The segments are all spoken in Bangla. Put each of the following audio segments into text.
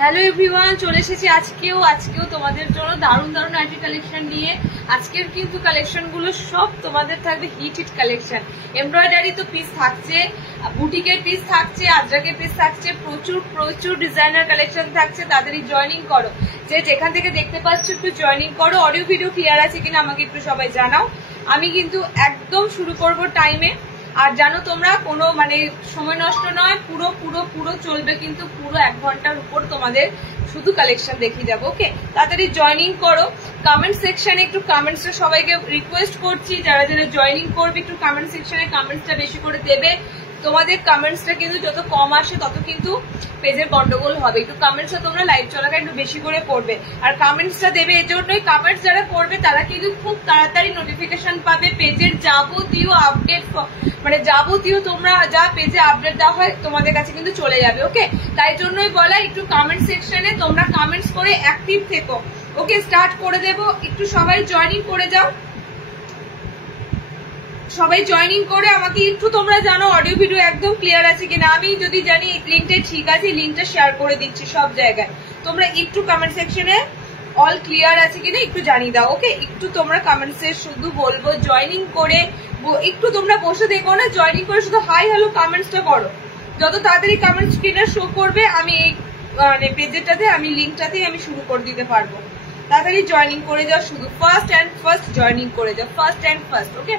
হ্যালো এভরিওয়ান, চলে এসেছি আজকেও তোমাদের জন্য দারুণ দারুণ নাইটি কালেকশন নিয়ে। আজকের কিন্তু কালেকশন গুলো সব তোমাদের থাকবে হিট কালেকশন। এমব্রয়ডারি তো পিস থাকছে, বুটিকের পিস থাকছে, আজরাকের পিস থাকছে, প্রচুর প্রচুর ডিজাইনার কালেকশন থাকছে। তাড়াতাড়ি জয়েনিং করো, যে যেখান থেকে দেখতে পাচ্ছ একটু জয়েনিং করো। অডিও ভিডিও ক্লিয়ার আছে কিনা আমাকে একটু সবাই জানাও। আমি কিন্তু একদম শুরু করব টাইমে। আর জানো তোমরা কোনো মানে সময় নষ্ট নয়, পুরো পুরো পুরো চলবে কিন্তু পুরো 1 ঘন্টার উপর তোমাদের শুধু কালেকশন দেখিয়ে যাবো। ওকে, তাড়াতাড়ি জয়েনিং করো। কমেন্ট সেকশনে একটু কমেন্টসটা সবাইকে রিকোয়েস্ট করছি, যারা যারা জয়েনিং করবে একটু কমেন্ট সেকশনে কমেন্টসটা বেশি করে দেবে। তোমাদের কমেন্টসটা কিন্তু যত কম আসে তত কিন্তু পেজের গন্ডগোল হবে। একটু কমেন্টসটা তোমরা লাইভ চলাকালীন একটু বেশি করে করবে। আর কমেন্টসটা দেবে এর জন্যই, কমেন্টস যারা করবে তারা কিন্তু খুব তাড়াতাড়ি নোটিফিকেশন পাবে পেজের যাবতীয় আপডেট, মানে যাবতীয় তোমরা যা পেজে আপডেট দেওয়া হয় তোমাদের কাছে কিন্তু চলে যাবে। ওকে, তাই জন্যই বলা একটু কমেন্ট সেকশনে তোমরা কমেন্টস করে অ্যাক্টিভ থেকো। ওকে, স্টার্ট করে দেবো। একটু সবাই জয়েনিং করে যাও, সবাই জয়েনিং করে আমাকে একটু তোমরা জানো অডিও ভিডিও একদম ক্লিয়ার আছে কিনা। আমি যদি জানি লিঙ্কটা ঠিক আছে, লিঙ্কটা শেয়ার করে দিচ্ছি সব জায়গায়। তোমরা একটু কমেন্ট সেকশনে অল ক্লিয়ার আছে কিনা একটু জানিয়ে দাও। ওকে, একটু তোমরা কমেন্টসে শুধু বলবো জয়েনিং করে, একটু তোমরা বসে দেখো না, জয়েনিং করে শুধু হাই হ্যালো কমেন্টসটা করো। যত তাড়াতাড়ি কমেন্ট স্ক্রিনে শো করবে আমি এই মানে পেজেরটাতে আমি লিঙ্কটাতেই আমি শুরু করে দিতে পারবো। তাড়াতাড়ি জয়েনিং করে যাও, শুধু ফার্স্ট অ্যান্ড ফার্স্ট জয়েনিং করে যাও, ফার্স্ট অ্যান্ড ফার্স্ট। ওকে,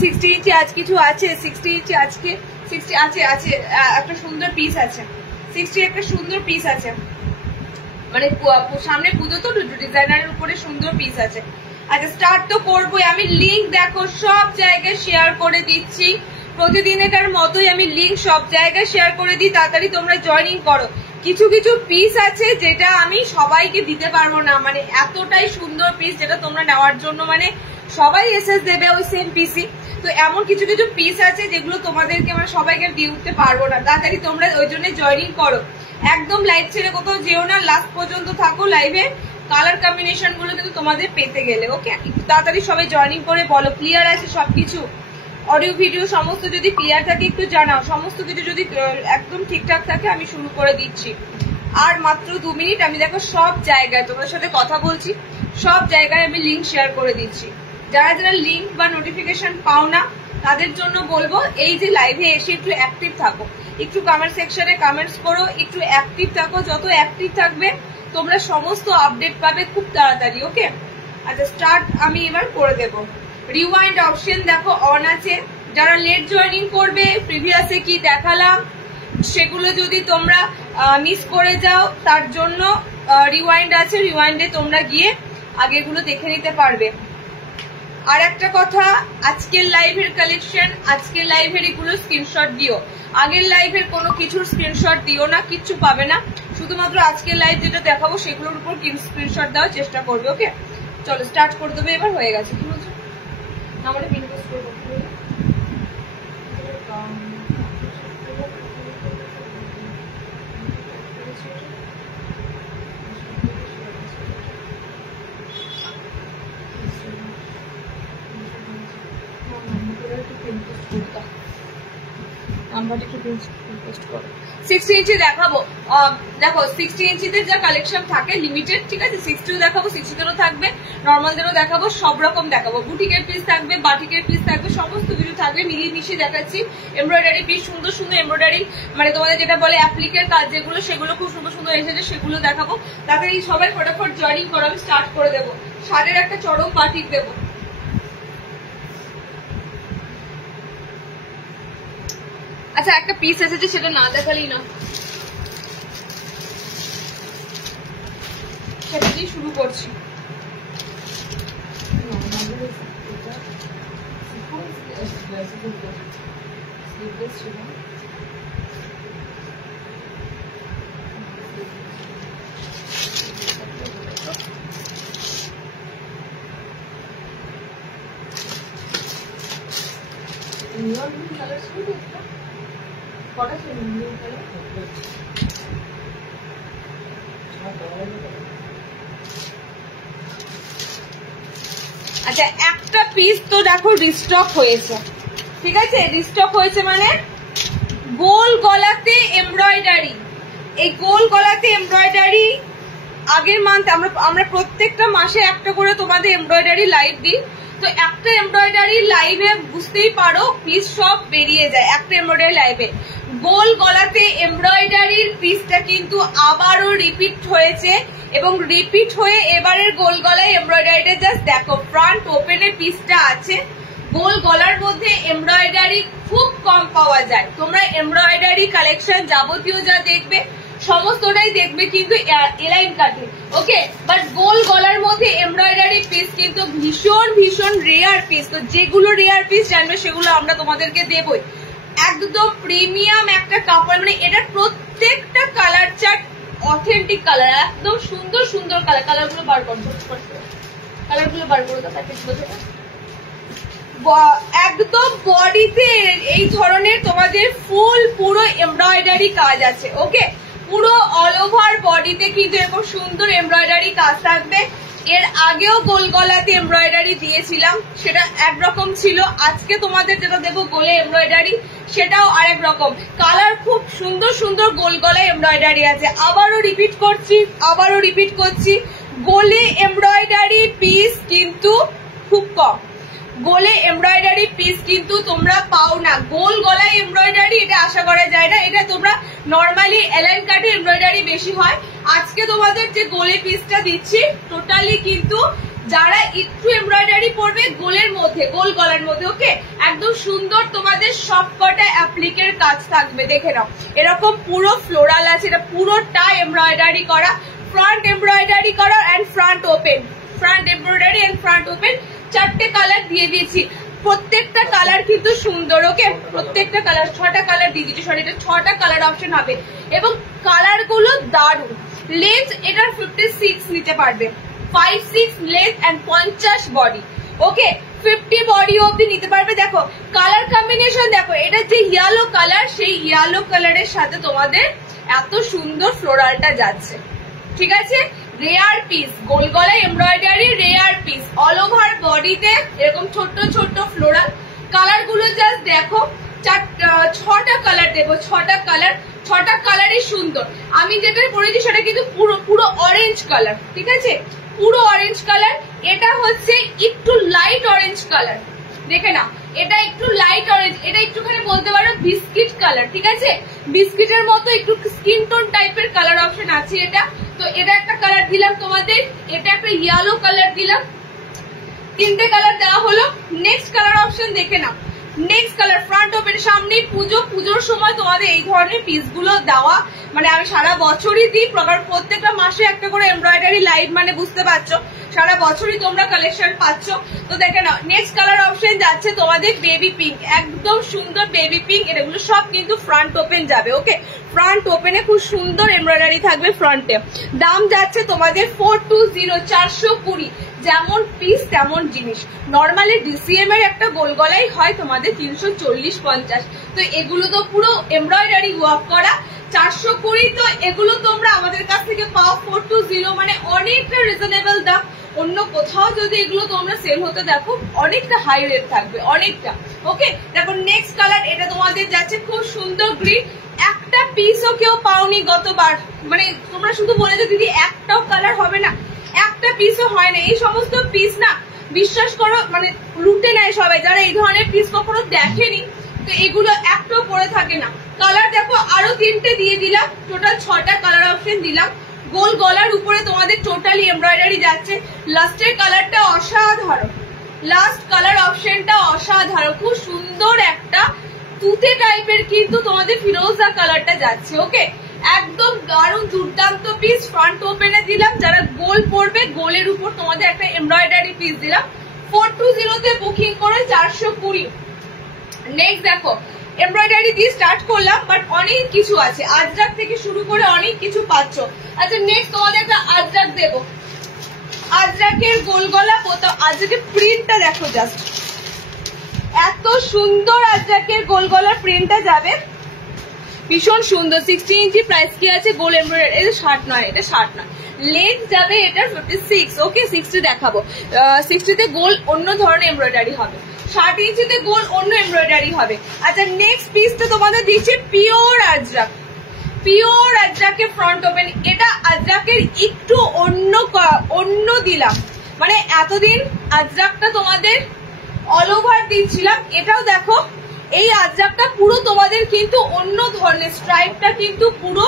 60 ইঞ্চি আজ কিছু আছে, 60 ইঞ্চি আজকে 60 আছে আছে একটা সুন্দর পিস আছে, 60 একটা সুন্দর পিস আছে, মানে সামনে পুজো তো ডিজাইনারের উপরে সুন্দর পিস আছে। আচ্ছা, স্টার্ট তো করবোই। আমি লিঙ্ক দেখো সব জায়গায় শেয়ার করে দিচ্ছি, প্রতিদিনের মতোই আমি লিঙ্ক সব জায়গায় শেয়ার করে দিই। তাড়াতাড়ি তোমরা জয়েনিং করো। কিছু কিছু পিস আছে যেটা আমি সবাইকে দিতে পারবো না, মানে এতটাই সুন্দর পিস যেটা তোমরা নেওয়ার জন্য মানে সবাই এসএস দেবে ওই সেম পিসই। তো এমন কিছু কিছু পিস আছে যেগুলো তোমাদেরকে মানে সবাইকে দিয়ে উঠতে পারবো না। তাড়াতাড়ি তোমরা ওই জন্য জয়েনিং করো। একদম লাইভ ছেড়ে কোথাও যেও না, লাস্ট পর্যন্ত থাকো লাইভে। কালার কম্বিনেশন গুলো কিন্তু তোমাদের পেতে গেলে। ওকে, একটু তাড়াতাড়ি সবাই জয়েনিং করে বলো ক্লিয়ার আছে সবকিছু। অডিও ভিডিও সমস্ত যদি ক্লিয়ার থাকে একটু জানাও, সমস্ত কিছু যদি একদম ঠিকঠাক থাকে আমি শুরু করে দিচ্ছি। আর মাত্র 2 মিনিট। আমি দেখো সব জায়গায় তোমাদের সাথে কথা বলছি, সব জায়গায় আমি লিঙ্ক শেয়ার করে দিচ্ছি। যারা যারা লিঙ্ক বা নোটিফিকেশন পাও না তাদের জন্য বলবো এই যে লাইভে এসে একটু অ্যাক্টিভ থাকো, একটু কমেন্ট সেকশনে কমেন্টস করো, একটু অ্যাক্টিভ থাকো। যত অ্যাক্টিভ থাকবে তোমরা সমস্ত আপডেট পাবে খুব তাড়াতাড়ি। ওকে, আচ্ছা স্টার্ট আমি এবার করে দেবো। রিওয়াইন্ড অপশন দেখো অন আছে। যারা লেট জয়েনিং করবে, প্রিভিয়াসে কি দেখালাম সেগুলো যদি তোমরা মিস করে যাও তার জন্য রিওয়াইন্ড আছে, রিওয়াইন্ডে তোমরা গিয়ে আগেগুলো দেখে নিতে পারবে। আর একটা কথা, আজকের লাইভের কালেকশন, আজকের লাইভের এগুলো স্ক্রিনশট দিও। আগের লাইভের কোনো কিছুর স্ক্রিনশট দিও না, কিচ্ছু পাবে না। শুধুমাত্র আজকের লাইভ যেটা দেখাবো সেগুলোর উপর স্ক্রিনশট দেওয়ার চেষ্টা করবে। ওকে, চলো স্টার্ট করে দেবে। এবার হয়ে গেছে, কি বলছো? আমরা ইনভেস্ট করবো নাম্বারটা একটু রিকোয়েস্ট করো। 60 ইঞ্চি দেখাবো। দেখো 60 ইঞ্চিতে যা কালেকশন থাকে লিমিটেড, ঠিক আছে। 60ও দেখাবো, 60তেও থাকবে, নর্মালদেরও দেখাবো, সব রকম দেখাবো। বুটিকের পিস থাকবে, বাটিকের পিস থাকবে, সমস্ত কিছু থাকবে, মিলিয়ে মিশিয়ে দেখাচ্ছি। এমব্রয়ডারি পিস, সুন্দর সুন্দর এমব্রয়ডারি, মানে তোমাদের যেটা বলে অ্যাপ্লিকের কাজ যেগুলো, সেগুলো খুব সুন্দর সুন্দর এসেছে, সেগুলো দেখাবো। তাড়াতাড়ি সবাই ফটাফট জয়েনিং করো, আমি স্টার্ট করে দেবো। শাড়ির একটা চরম বাটিক দেবো। আচ্ছা, একটা পিস এসেছে সেটা না দেখালেই না, সেটা দিয়ে শুরু করছি। আচ্ছা, একটা পিস তো দেখো রিস্টক হয়েছে, ঠিক আছে। রিস্টক হয়েছে মানে গোল গলাতে এমব্রয়ডারি, এই গোল গলাতে এমব্রয়ডারি আগের মান্থ আমরা প্রত্যেকটা মাসে একটা করে তোমাদের এমব্রয়ডারি লাইভ দিই। তো একটা এমব্রয়ডারি লাইভে বুঝতেই পারো পিস সব বেরিয়ে যায়। একটা এমব্রয়ডারি লাইভে গোল গলাতে এমব্রয়ডারির পিসটা কিন্তু আবারও রিপিট হয়েছে এবং রিপিট হয়ে এবারের গোল গলায় এমব্রয়ডারিটা জাস্ট দেখো, ফ্রন্ট ওপেনে পিসটা আছে। গোল গলার মধ্যে এমব্রয়ডারি খুব কম পাওয়া যায়। তোমরা এমব্রয়ডারি কালেকশন যাবতীয় যা দেখবে সমস্তটাই দেখবে কিন্তু এলাইন কাটিং, ওকে। বাট গোল গলার মধ্যে এমব্রয়ডারি পিস কিন্তু ভীষণ ভীষণ রেয়ার পিস। তো যেগুলো রেয়ার পিস জানবে সেগুলো আমরা তোমাদেরকে দেবই। একদম প্রিমিয়াম একটা কাপড়, মানে এটার প্রত্যেকটা কালার চার্ট অথেন্টিক কালার, একদম সুন্দর সুন্দর কালার। কালারগুলো বার করো, কালারগুলো বার করো। একদম বডিতে এই ধরনের তোমাদের ফুল পুরো এমব্রয়ডারি কাজ আছে, ওকে। পুরো অল ওভার বডিতে কিন্তু এরকম সুন্দর এমব্রয়ডারি কাজ থাকবে। এর আগেও গোল গলাতে এমব্রয়ডারি দিয়েছিলাম, সেটা একরকম ছিল। আজকে তোমাদের যেটা দেবো গোলে এমব্রয়ডারি, সেটাও আরেক রকম। কালার খুব সুন্দর সুন্দর গোল গলায় এমব্রয়ডারি আছে। আবারও রিপিট করছি, গোলে এমব্রয়ডারি পিস কিন্তু খুব কম। গোলে এমব্রয়ডারি পিস কিন্তু তোমরা পাও না। গোল গলায় এমব্রয়ডারি এটা আশা করা যায় না। এটা তোমরা নর্মালি এলাইন কাটে এমব্রয়ডারি বেশি হয়। আজকে তোমাদের যে গোলে পিসটা দিচ্ছি টোটালি কিন্তু যারা একটু এমব্রয়ডারি পড়বে গোলের মধ্যে, গোল গলার মধ্যে, ওকে। একদম সুন্দর তোমাদের সবকটা অ্যাপ্লিকের কাজ থাকবে, দেখে নাও। এরকম পুরো ফ্লোরাল আছে, এটা পুরোটা এমব্রয়ডারি করা, ফ্রন্ট এমব্রয়ডারি করা and front open, front embroidery and front open. 4টে কালার দিয়ে দিয়েছি, প্রত্যেকটা কালার কিন্তু সুন্দর, ওকে। প্রত্যেকটা কালার 6টা কালার দিয়ে দিচ্ছি, সরি এটা 6টা কালার অপশন হবে এবং কালার গুলো দারুণ। লেন্থ এটার 56 নিতে পারবে, 56 length and 50 body, okay. 50 body অব্দি নিতে পারবে। দেখো কালার কম্বিনেশন দেখো, এটা যে ইয়েলো কালার, সেই ইয়েলো কালারের সাথে তোমাদের এত সুন্দর ফ্লোরালটা যাচ্ছে, ঠিক আছে। রেয়ার পিস, গোল গলায় embroidery rare piece, all over বডিতে এরকম ছোট ছোট ফ্লোরাল। কালার গুলো জাস্ট দেখো, 6টা কালার দেবো, 6টা কালারই সুন্দর। আমি যেটা পরেছি সেটা কিন্তু পুরো অরেঞ্জ কালার, ঠিক আছে, পুরো অরেঞ্জ কালার। এটা হচ্ছে একটু লাইট অরেঞ্জ কালার, দেখে না, এটা একটু লাইট অরেঞ্জ, এটা একটুখানি বলতে পারো বিস্কিট কালার, ঠিক আছে। বিস্কিটের মতো একটু স্কিন টোন টাইপের কালার অপশন আছে এটা। তো এটা একটা কালার দিলাম তোমাদের, এটা একটা ইয়েলো কালার দিলাম, 3টে কালার দেওয়া হলো। নেক্সট কালার অপশন দেখে নাও, নেক্সট কালার ফ্রন্ট ওপেন। সামনে পুজোর সময় তোমাদের এই ধরনের পিস গুলো দেওয়া, মানে আমি সারা বছরই দিই, প্রত্যেকটা মাসে একটা করে এমব্রয়ডারি লাইভ, মানে বুঝতে পারছো সারা বছরই তোমরা কালেকশন পাচ্ছ। তো দেখে নাও, নেক্সট কালার অপশন যাচ্ছে তোমাদের বেবি পিঙ্ক, একদম সুন্দর বেবি পিঙ্ক। এগুলো সব কিন্তু ফ্রন্ট ওপেন যাবে, ওকে। ফ্রন্ট ওপেনে খুব সুন্দর এমব্রয়ডারি থাকবে ফ্রন্টে। দাম যাচ্ছে তোমাদের 420, 420। যেমন পিস তেমন জিনিস। নর্মালি ডিসিএম এর একটা গোল গলাই হয় তোমাদের 340-50, তো এগুলো তো পুরো এমব্রয়ডারি ওয়ার্ক করা 420। তো এগুলো তোমরা আমাদের কাছ থেকে পাও 420, মানে অনেকটা রিজনেবল দাম। অন্য কোথাও যদি এগুলো তোমরা সেল হতে দেখো অনেকটা হাই রেট থাকবে, অনেকটা, ওকে। দেখো নেক্সট কালার, এটা তোমাদের যাচ্ছে খুব সুন্দর গ্রিন। একটা পিসও কেউ পাওনি গতবার, মানে তোমরা শুধু বলেছো দিদি একটাও কালার হবে না, একটা পিসও হয় না। এই সমস্ত পিস না বিশ্বাস করো মানে লুটে নেয় সবাই, যারা এই ধরনের পিস কখনো দেখেনি। তো এগুলো একটাও পরে থাকে না। কালার দেখো আরো 3টে দিয়ে দিলাম, টোটাল 6টা কালার অপশন দিলাম। গোল গলার উপরে তোমাদের টোটালি এমব্রয়ডারি যাচ্ছে। লাস্টের কালারটা অসাধারণ, লাস্ট কালার অপশনটা অসাধারণ, খুব সুন্দর একটা তুতে টাইপের কিন্তু তোমাদের ফিরোজা কালারটা যাচ্ছে, ওকে। একদম দারুণ দুর্দান্ত পিস। ফ্রন্ট ওপেনে দিলাম, যারা গোল পড়বে গোলের উপর তোমাদের একটা এমব্রয়ডারি পিস দিলাম। 420 বুকিং করে 420। নেক্সট দেখো, এমব্রয়ডারি দিয়ে স্টার্ট করলাম, বাট অনেক কিছু আছে, আজরাক থেকে শুরু করে অনেক কিছু পাচ্ছ। আচ্ছা নেক্সট তোমাদের একটা আজরাক দেবো, আজরাকের গোল গলা বোতাম। আজরাকের প্রিন্টটা দেখো, জাস্ট এত সুন্দর আজরাকের গোল গলার প্রিন্টটা যাবে, ভীষণ সুন্দর। 60 ইঞ্চি প্রাইস কি আছে, গোল এমব্রয়ডারি। এটা শার্ট নয়, এটা শার্ট নয়, লেন্থ যাবে এটার 56, ওকে। 60 দেখাবো, 60তে গোল অন্য ধরনের এমব্রয়ডারি হবে, 60 ইঞ্চিতে গোল অন্য এমব্রয়ডারি হবে। আচ্ছা নেক্সট পিসটা তোমাদের দিচ্ছে পিওর আজরাক, পিওর আজরাকের ফ্রন্ট ওপেন। এটা আজরাকের একটু অন্য দিলাম, মানে এতদিন আজরাকটা তোমাদের অল ওভার দিচ্ছিলাম, এটাও দেখো এই আজরাকটা পুরো তোমাদের কিন্তু অন্য ধরনের, স্ট্রাইপটা কিন্তু পুরো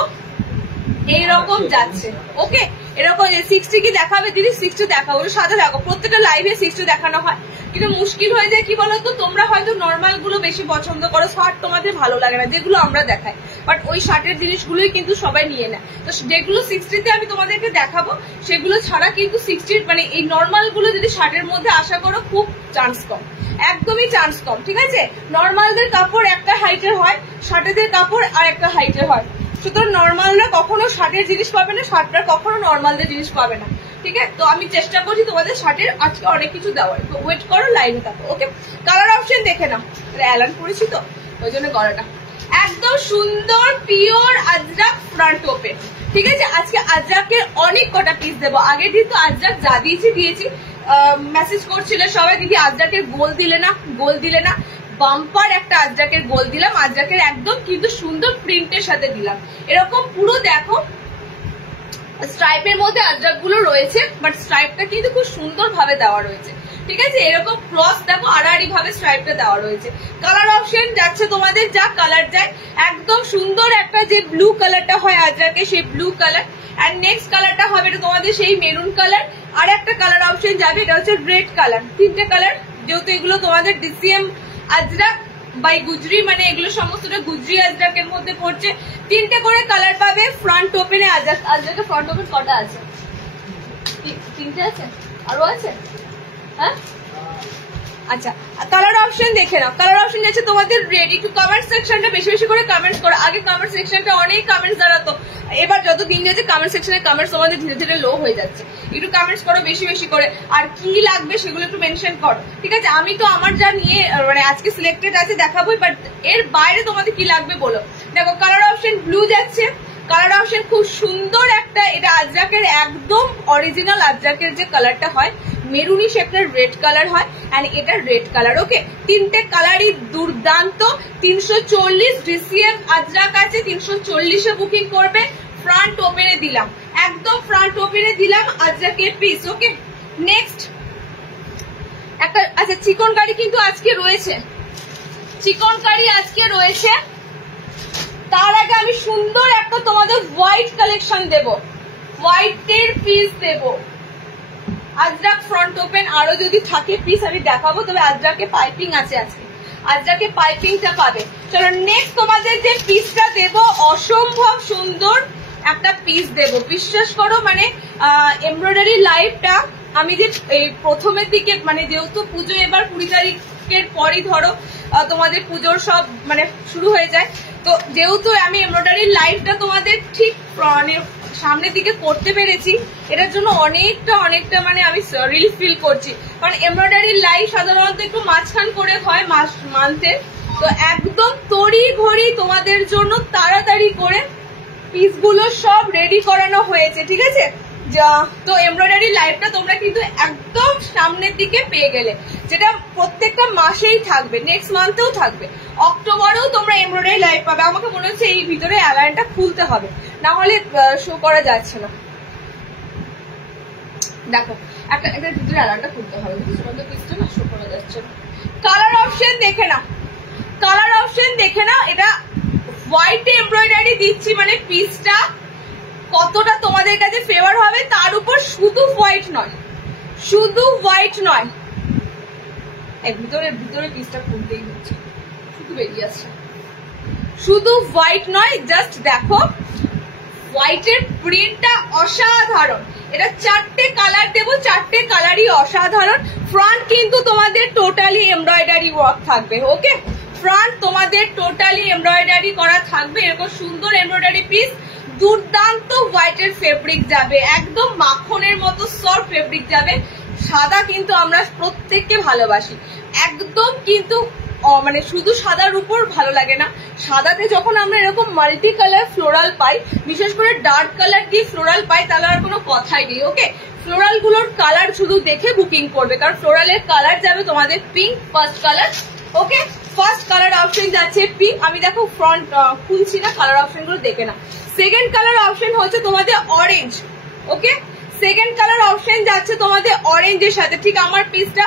এইরকম যাচ্ছে। ওকে, এরকম 60 কি দেখাবে দিদি? 60 দেখাবো, সাথে দেখো প্রত্যেকটা লাইভে 60 দেখানো হয়, কিন্তু মুশকিল হয়ে যায় কি বলতো, তোমরা হয়তো নর্মাল গুলো বেশি পছন্দ করো, শার্ট তোমাদের ভালো লাগে না যেগুলো আমরা দেখাই, বাট ওই শার্টের জিনিসগুলোই কিন্তু সবাই নিয়ে নেয়। তো যেগুলো 60 তে আমি তোমাদেরকে দেখাবো সেগুলো ছাড়া কিন্তু 60 মানে এই নর্মাল গুলো যদি শার্টের মধ্যে আশা করো খুব চান্স কম, একদমই চান্স কম। ঠিক আছে, নর্মালদের কাপড় একটা হাইটের হয়, শার্টেদের কাপড় আর একটা হাইটের হয়, সুতরাং নর্মালরা কখনো শার্টের জিনিস পাবে না, শার্টরা কখনো নর্মালদের জিনিস পাবে না। ঠিক আছে, তো আমি চেষ্টা করছি তোমাদের শার্টের আজকে অনেক কিছু দেওয়ার, তো ওয়েট করো, লাইভে থাকো। ওকে, কালার অপশন দেখে নাও, অ্যালান করেছি তো ওই জন্য গলাটা একদম সুন্দর পিওর আজরাক ফ্রন্ট ওপেন। ঠিক আছে, আজকে আজরাকের অনেক কটা পিস দেবো, আগের দিন তো আজরাক যা দিয়েছি মেসেজ করছিল সবাই, দিদি আজরাকের গোল দিলে না, বাম্পার একটা আজরাকের গোল দিলাম, আজরাকের একদম কিন্তু সুন্দর প্রিন্টের সাথে দিলাম। এরকম পুরো দেখো স্ট্রাইপের মধ্যে আজরাক গুলো রয়েছে, বাট স্ট্রাইপটা কিন্তু খুব সুন্দর ভাবে দেওয়া রয়েছে। ঠিক আছে, এরকম ক্রস দেখো আড়াআড়ি ভাবে স্ট্রাইপটা দেওয়া রয়েছে। কালার অপশন যাচ্ছে তোমাদের, যা কালার যায় একদম সুন্দর একটা যে ব্লু কালারটা হয় আজরাকে, সেই ব্লু কালার, এন্ড নেক্সট কালারটা হবে এটা তোমাদের সেই মেরুন কালার, আর একটা কালার অপশন যাবে এটা হচ্ছে রেড কালার। তিনটে কালার, যেহেতু এগুলো তোমাদের ডিসিএম আজরাক বাই গুজরি, মানে এগুলো সমস্তটা গুজরি আজরাকের মধ্যে পড়ছে। তিনটে করে কালার পাবে ফ্রন্ট ওপেনে। আজরাকের ফ্রন্ট ওপেন কটা আছে? তিনটে আছে, আরো আছে? হ্যাঁ, আচ্ছা, কালার অপশন দেখে নাও। কালার অপশন যাচ্ছে তোমাদের রেডি টু কমেন্ট সেকশনটা বেশি বেশি করে কমেন্টস করো। আগে কমেন্ট সেকশনটা অনেক কমেন্টস দাঁড়াতো, এবার যত দিন যাচ্ছে কমেন্ট সেকশনে কমেন্টস তোমাদের ধীরে ধীরে লো হয়ে যাচ্ছে। একটু কমেন্টস করো বেশি বেশি করে, আর কি লাগবে সেগুলো একটু মেনশন করো। ঠিক আছে, আমি তো আমার যা নিয়ে মানে আজকে সিলেক্টেড আছে দেখাবোই, বাট এর বাইরে তোমাদের কি লাগবে বলো। দেখো কালার অপশন ব্লু যাচ্ছে, কালার অপশন খুব সুন্দর একটা, এটা আজরাকের একদম অরিজিনাল আজরাকের যে কালারটা হয় মেরুনিশ একটা রেড কালার হয়, এন্ড এটা রেড কালার। ওকে, তিনটে কালারই দুর্দান্ত। 340 ডিসিএম আজরাক আছে, 340-এ বুকিং করবে। ফ্রন্ট ওপেনে দিলাম, একদম ফ্রন্ট ওপেনে দিলাম আজরাকের পিস। ওকে, নেক্সট একটা, আচ্ছা চিকনকারি কিন্তু আজকে রয়েছে, চিকনকারি আজকে রয়েছে। তার আগে আমি সুন্দর একটা তোমাদের হোয়াইট কালেকশন দেব, হোয়াইটের পিস দেব। আজরাক ফ্রন্ট ওপেন আরো যদি থাকে পিস আমি দেখাবো, তবে আজরাকে পাইপিং আছে আজকে, আজরাকে পাইপিংটা পাবে। চলো নেক্সট তোমাদের যে পিসটা দেব, অসম্ভব সুন্দর একটা পিস দেব, বিশ্বাস করো। মানে এমব্রয়ডারি লাইভটা আমি যে এই প্রথমের দিকে, মানে যেহেতু পুজো এবার 20 তারিখের পরই ধরো তোমাদের পুজোর সব মানে শুরু হয়ে যায়, তো যেহেতু আমি এমব্রয়ডারি লাইভটা তোমাদের ঠিক মানে সামনের দিকে করতে পেরেছি, এটার জন্য অনেকটা মানে আমি রিলিফ ফিল করছি। কারণ এমব্রয়ডারি লাইভ সাধারণত একটু মাঝখান করে হয় মান্থে, তো একদম তড়ি ঘড়ি তোমাদের জন্য তাড়াতাড়ি করে পিসগুলো সব রেডি করানো হয়েছে। ঠিক আছে, তো এমব্রয়ডারি লাইভটা তোমরা কিন্তু একদম সামনের দিকে পেয়ে গেলে, যেটা প্রত্যেকটা মাসেই থাকবে, নেক্সট মান্থেও থাকবে, অক্টোবরেও তোমরা এমব্রয়ডারি লাইভ পাবে। আমাকে মনে হচ্ছে এই ভিতরে অ্যালাইনটা খুলতে হবে, না হলে শো করা যাচ্ছে না। দেখো একটা ভিতরে অ্যালাইনটা খুলতে হবে, পিসটা না শো করা যাচ্ছে না। কালার অপশন দেখে না, কালার অপশন দেখে না, এটা হোয়াইট এমব্রয়ডারি দিচ্ছি, মানে পিসটা কতটা তোমাদের কাছে ফেভার হবে তার উপর। শুধু হোয়াইট নয়, শুধু হোয়াইট নয়, ভিতরে পিসটা খুলতেই হচ্ছে, শুধু বেরিয়ে আসছে। শুধু হোয়াইট নয়, জাস্ট দেখো হোয়াইটের প্রিন্টটা অসাধারণ। এটা 4টে কালার দেবো, 4টে কালারই অসাধারণ। ফ্রন্ট কিন্তু তোমাদের টোটালি এমব্রয়ডারি ওয়ার্ক থাকবে। ওকে, ফ্রন্ট তোমাদের টোটালি এমব্রয়ডারি করা থাকবে, এরকম সুন্দর এমব্রয়ডারি পিস। দুর্দান্ত হোয়াইটের ফেব্রিক যাবে, একদম মাখনের মতো সফট ফেব্রিক যাবে। সাদা কিন্তু আমরা প্রত্যেককে ভালোবাসি, একদম কিন্তু মানে শুধু সাদার উপর ভালো লাগে না, সাদাতে যখন আমরা এরকম মাল্টি কালার ফ্লোরাল পাই, বিশেষ করে ডার্ক কালার দিয়ে ফ্লোরাল পাই, তাহলে আর কোনো কথাই নেই। ওকে, ফ্লোরাল গুলোর কালার শুধু দেখে বুকিং করবে, কারণ ফ্লোরালের কালার যাবে তোমাদের পিঙ্ক ফার্স্ট কালার। ওকে, ফার্স্ট কালার অপশন যাচ্ছে পিঙ্ক। আমি দেখো ফ্রন্ট খুলছি না, কালার অপশন গুলো দেখে না। সেকেন্ড কালার অপশন হচ্ছে তোমাদের অরেঞ্জ। ওকে, সেকেন্ড কালার অপশন যাচ্ছে তোমাদের অরেঞ্জের সাথে। ঠিক আমার পিসটা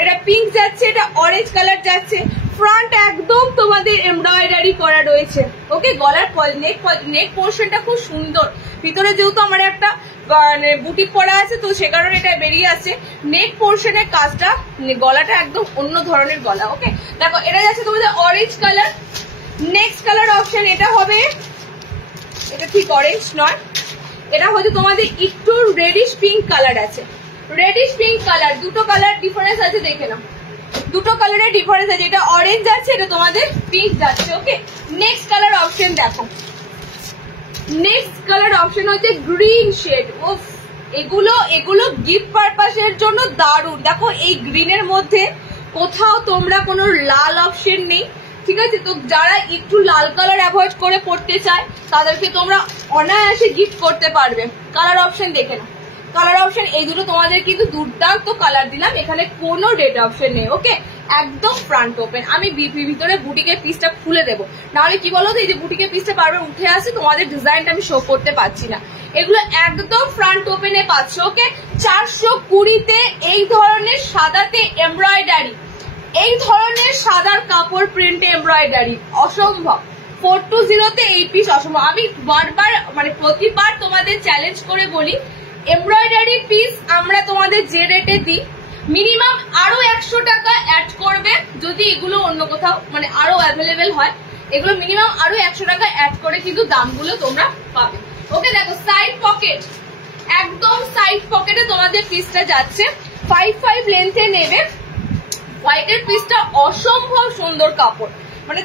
এটা পিঙ্ক যাচ্ছে, এটা অরেঞ্জ কালার যাচ্ছে। ফ্রন্ট একদম তোমাদের এমব্রয়ডারি করা রয়েছে। ওকে, গলার নেক পোর্শনটা খুব সুন্দর। ভিতরে যেহেতু আমার একটা বুটিক পরা আছে তো সে কারণে এটা বেরিয়ে আসছে। নেক পোর্শনের কাজটা, গলাটা একদম অন্য ধরনের গলা। ওকে, দেখো এটা যাচ্ছে তোমাদের orange colour. Next colour option এটা হবে, এটা ঠিক অরেঞ্জ নয়, এটা হচ্ছে তোমাদের একটু রেডিশ পিঙ্ক কালার আছে। রেডিশ পিঙ্ক কালার, দুটো কালার ডিফারেন্স আছে, দেখে নাও দুটো কালারের ডিফারেন্স আছে। এটা অরেঞ্জ যাচ্ছে, এটা তোমাদের পিঙ্ক যাচ্ছে। ওকে, নেক্সট কালার অপশন দেখো। নেক্সট কালার অপশন হচ্ছে গ্রিন শেড। ওফ, এগুলো গিফট পারপাসের জন্য দারুণ। দেখো এই গ্রিনের মধ্যে কোথাও তোমরা কোনো লাল অপশন নেই, ঠিক আছে? তো যারা একটু লাল কালার অ্যাভয়েড করে পড়তে চায় তাদেরকে তোমরা অনায়াসে গিফট করতে পারবে। কালার অপশন দেখে নাও, কালার অপশন এই দুটো তোমাদের কিন্তু দুর্দান্ত কালার দিলাম, এখানে কোনো রেড অপশন নেই। ওকে, একদম ফ্রন্ট ওপেন। আমি ভিতরে বুটিকের পিসটা খুলে দেবো, নাহলে কি বলো তো এই যে বুটিকের পিসটা বারবার উঠে আসে, তোমাদের ডিজাইনটা আমি শো করতে পারছি না। এগুলো একদম ফ্রন্ট ওপেনে পাচ্ছ। ওকে, 420-তে এই ধরনের সাদাতে এমব্রয়ডারি, এই ধরনের সাদার কাপড় প্রিন্টে এমব্রয়ডারি অসম্ভব। 420-তে এই পিস অসম্ভব। আমি বারবার প্রতিবার তোমাদের চ্যালেঞ্জ করে বলি, এমব্রয়ডারি পিস আমরা তোমাদের যে রেটে দিই মিনিমাম আরো 100 টাকা অ্যাড করবে। যদি এগুলো অন্য কোথাও আরো অ্যাভেলেবেল হয়, এগুলো মিনিমাম আরো 100 টাকা অ্যাড করে কিন্তু দামগুলো তোমরা পাবে। ওকে, দেখো সাইড পকেট, একদম সাইড পকেটে তোমাদের পিসটা যাচ্ছে। 5 লেন্থে নেবে। হোয়াইটের পিসটা অসম্ভব সুন্দর কাপড়,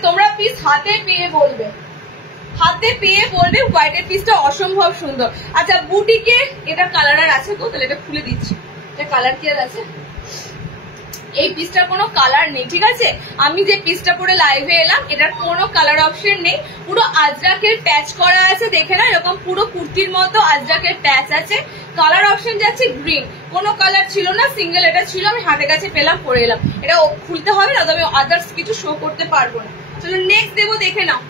তোমরা পিস হাতে পেয়ে বলবে হোয়াইটের পিসটা অসম্ভব সুন্দর। আচ্ছা, বুটিকে এটা কালার আর আছে তো, তাহলে এটা খুলে দিচ্ছি। এটা কালার কি আর আছে? এই পিসটার কোনো কালার নেই, ঠিক আছে? আমি যে পিসটা পরে লাইভে এলাম এটার কোনো কালার অপশন নেই। পুরো আজরাকের প্যাচ করা আছে, দেখে না, এরকম পুরো কুর্তির মতো আজরাকের প্যাচ আছে। কালার অপশন যাচ্ছে গ্রিন, কোনো কালার ছিল না, সিঙ্গেল এটা ছিল। আমি হাতে কাছে পেলাম, পরে এলাম। এটা খুলতে হবে না, তবে আদার্স কিছু শো করতে পারবো না। চলো নেক্সট দেবো, দেখে নাও।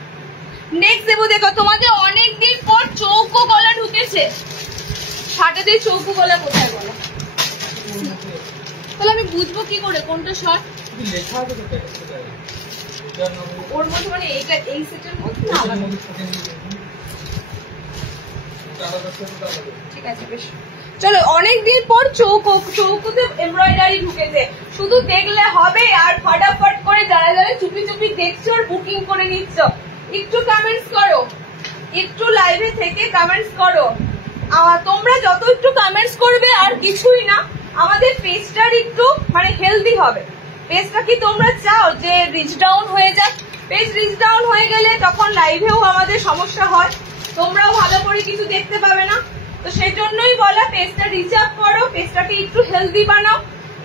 নেক্সট দেবো, দেখো তোমাদের অনেকদিন পর চৌকো গলা ঢুকেছে। শার্টেতে চৌকো গলা কোথায় বলো? তাহলে আমি বুঝবো কি করে কোনটা শর্ট? ওর মধ্যে এইটা এই সেটের মধ্যে না, ঠিক আছে বেশ। চলো, অনেকদিন পর চৌকোতে এমব্রয়ডারি ঢুকেছে। শুধু দেখলে হবে আর ফটাফট করে যারা যারা চুপি চুপি দেখছো আর বুকিং করে নিচ্ছ, একটু কমেন্টস করো, একটু লাইভে থেকে কমেন্টস করো। তোমরা যত একটু কমেন্টস করবে আর কিছুই না, আমাদের পেজটার একটু হেলদি হবে। পেজটা কি তোমরা চাও যে রিচ ডাউন হয়ে যাক? পেজ রিচ ডাউন হয়ে গেলে তখন লাইভেও আমাদের সমস্যা হয়, তোমরাও ভালো করে কিছু দেখতে পাবে না। তো সেই জন্যই বলা, পেজটা রিচ আপ করো, পেজটাকে একটু হেলদি বানাও।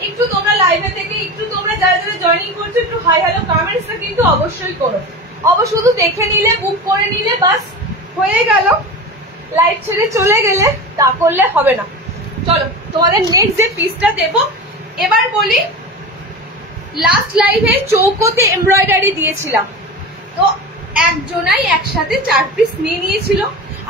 একটু তোমরা লাইভে থেকে একটু তোমরা যারা যারা জয়েনিং করছো একটু হাই হ্যালো কমেন্টসটা কিন্তু অবশ্যই করো। শুধু দেখে নিলে, বুক করে নিলে বাস হয়ে গেল, লাইভ ছেড়ে চলে গেলে তা করলে হবে না। চলো, তোমাদের নেক্সট যে পিসটা দেবো এবার বলি। লাস্ট লাইভে চৌকোতে এমব্রয়ডারি দিয়েছিলাম, তো একজনাই একসাথে 4 পিস নিয়ে নিয়েছিল।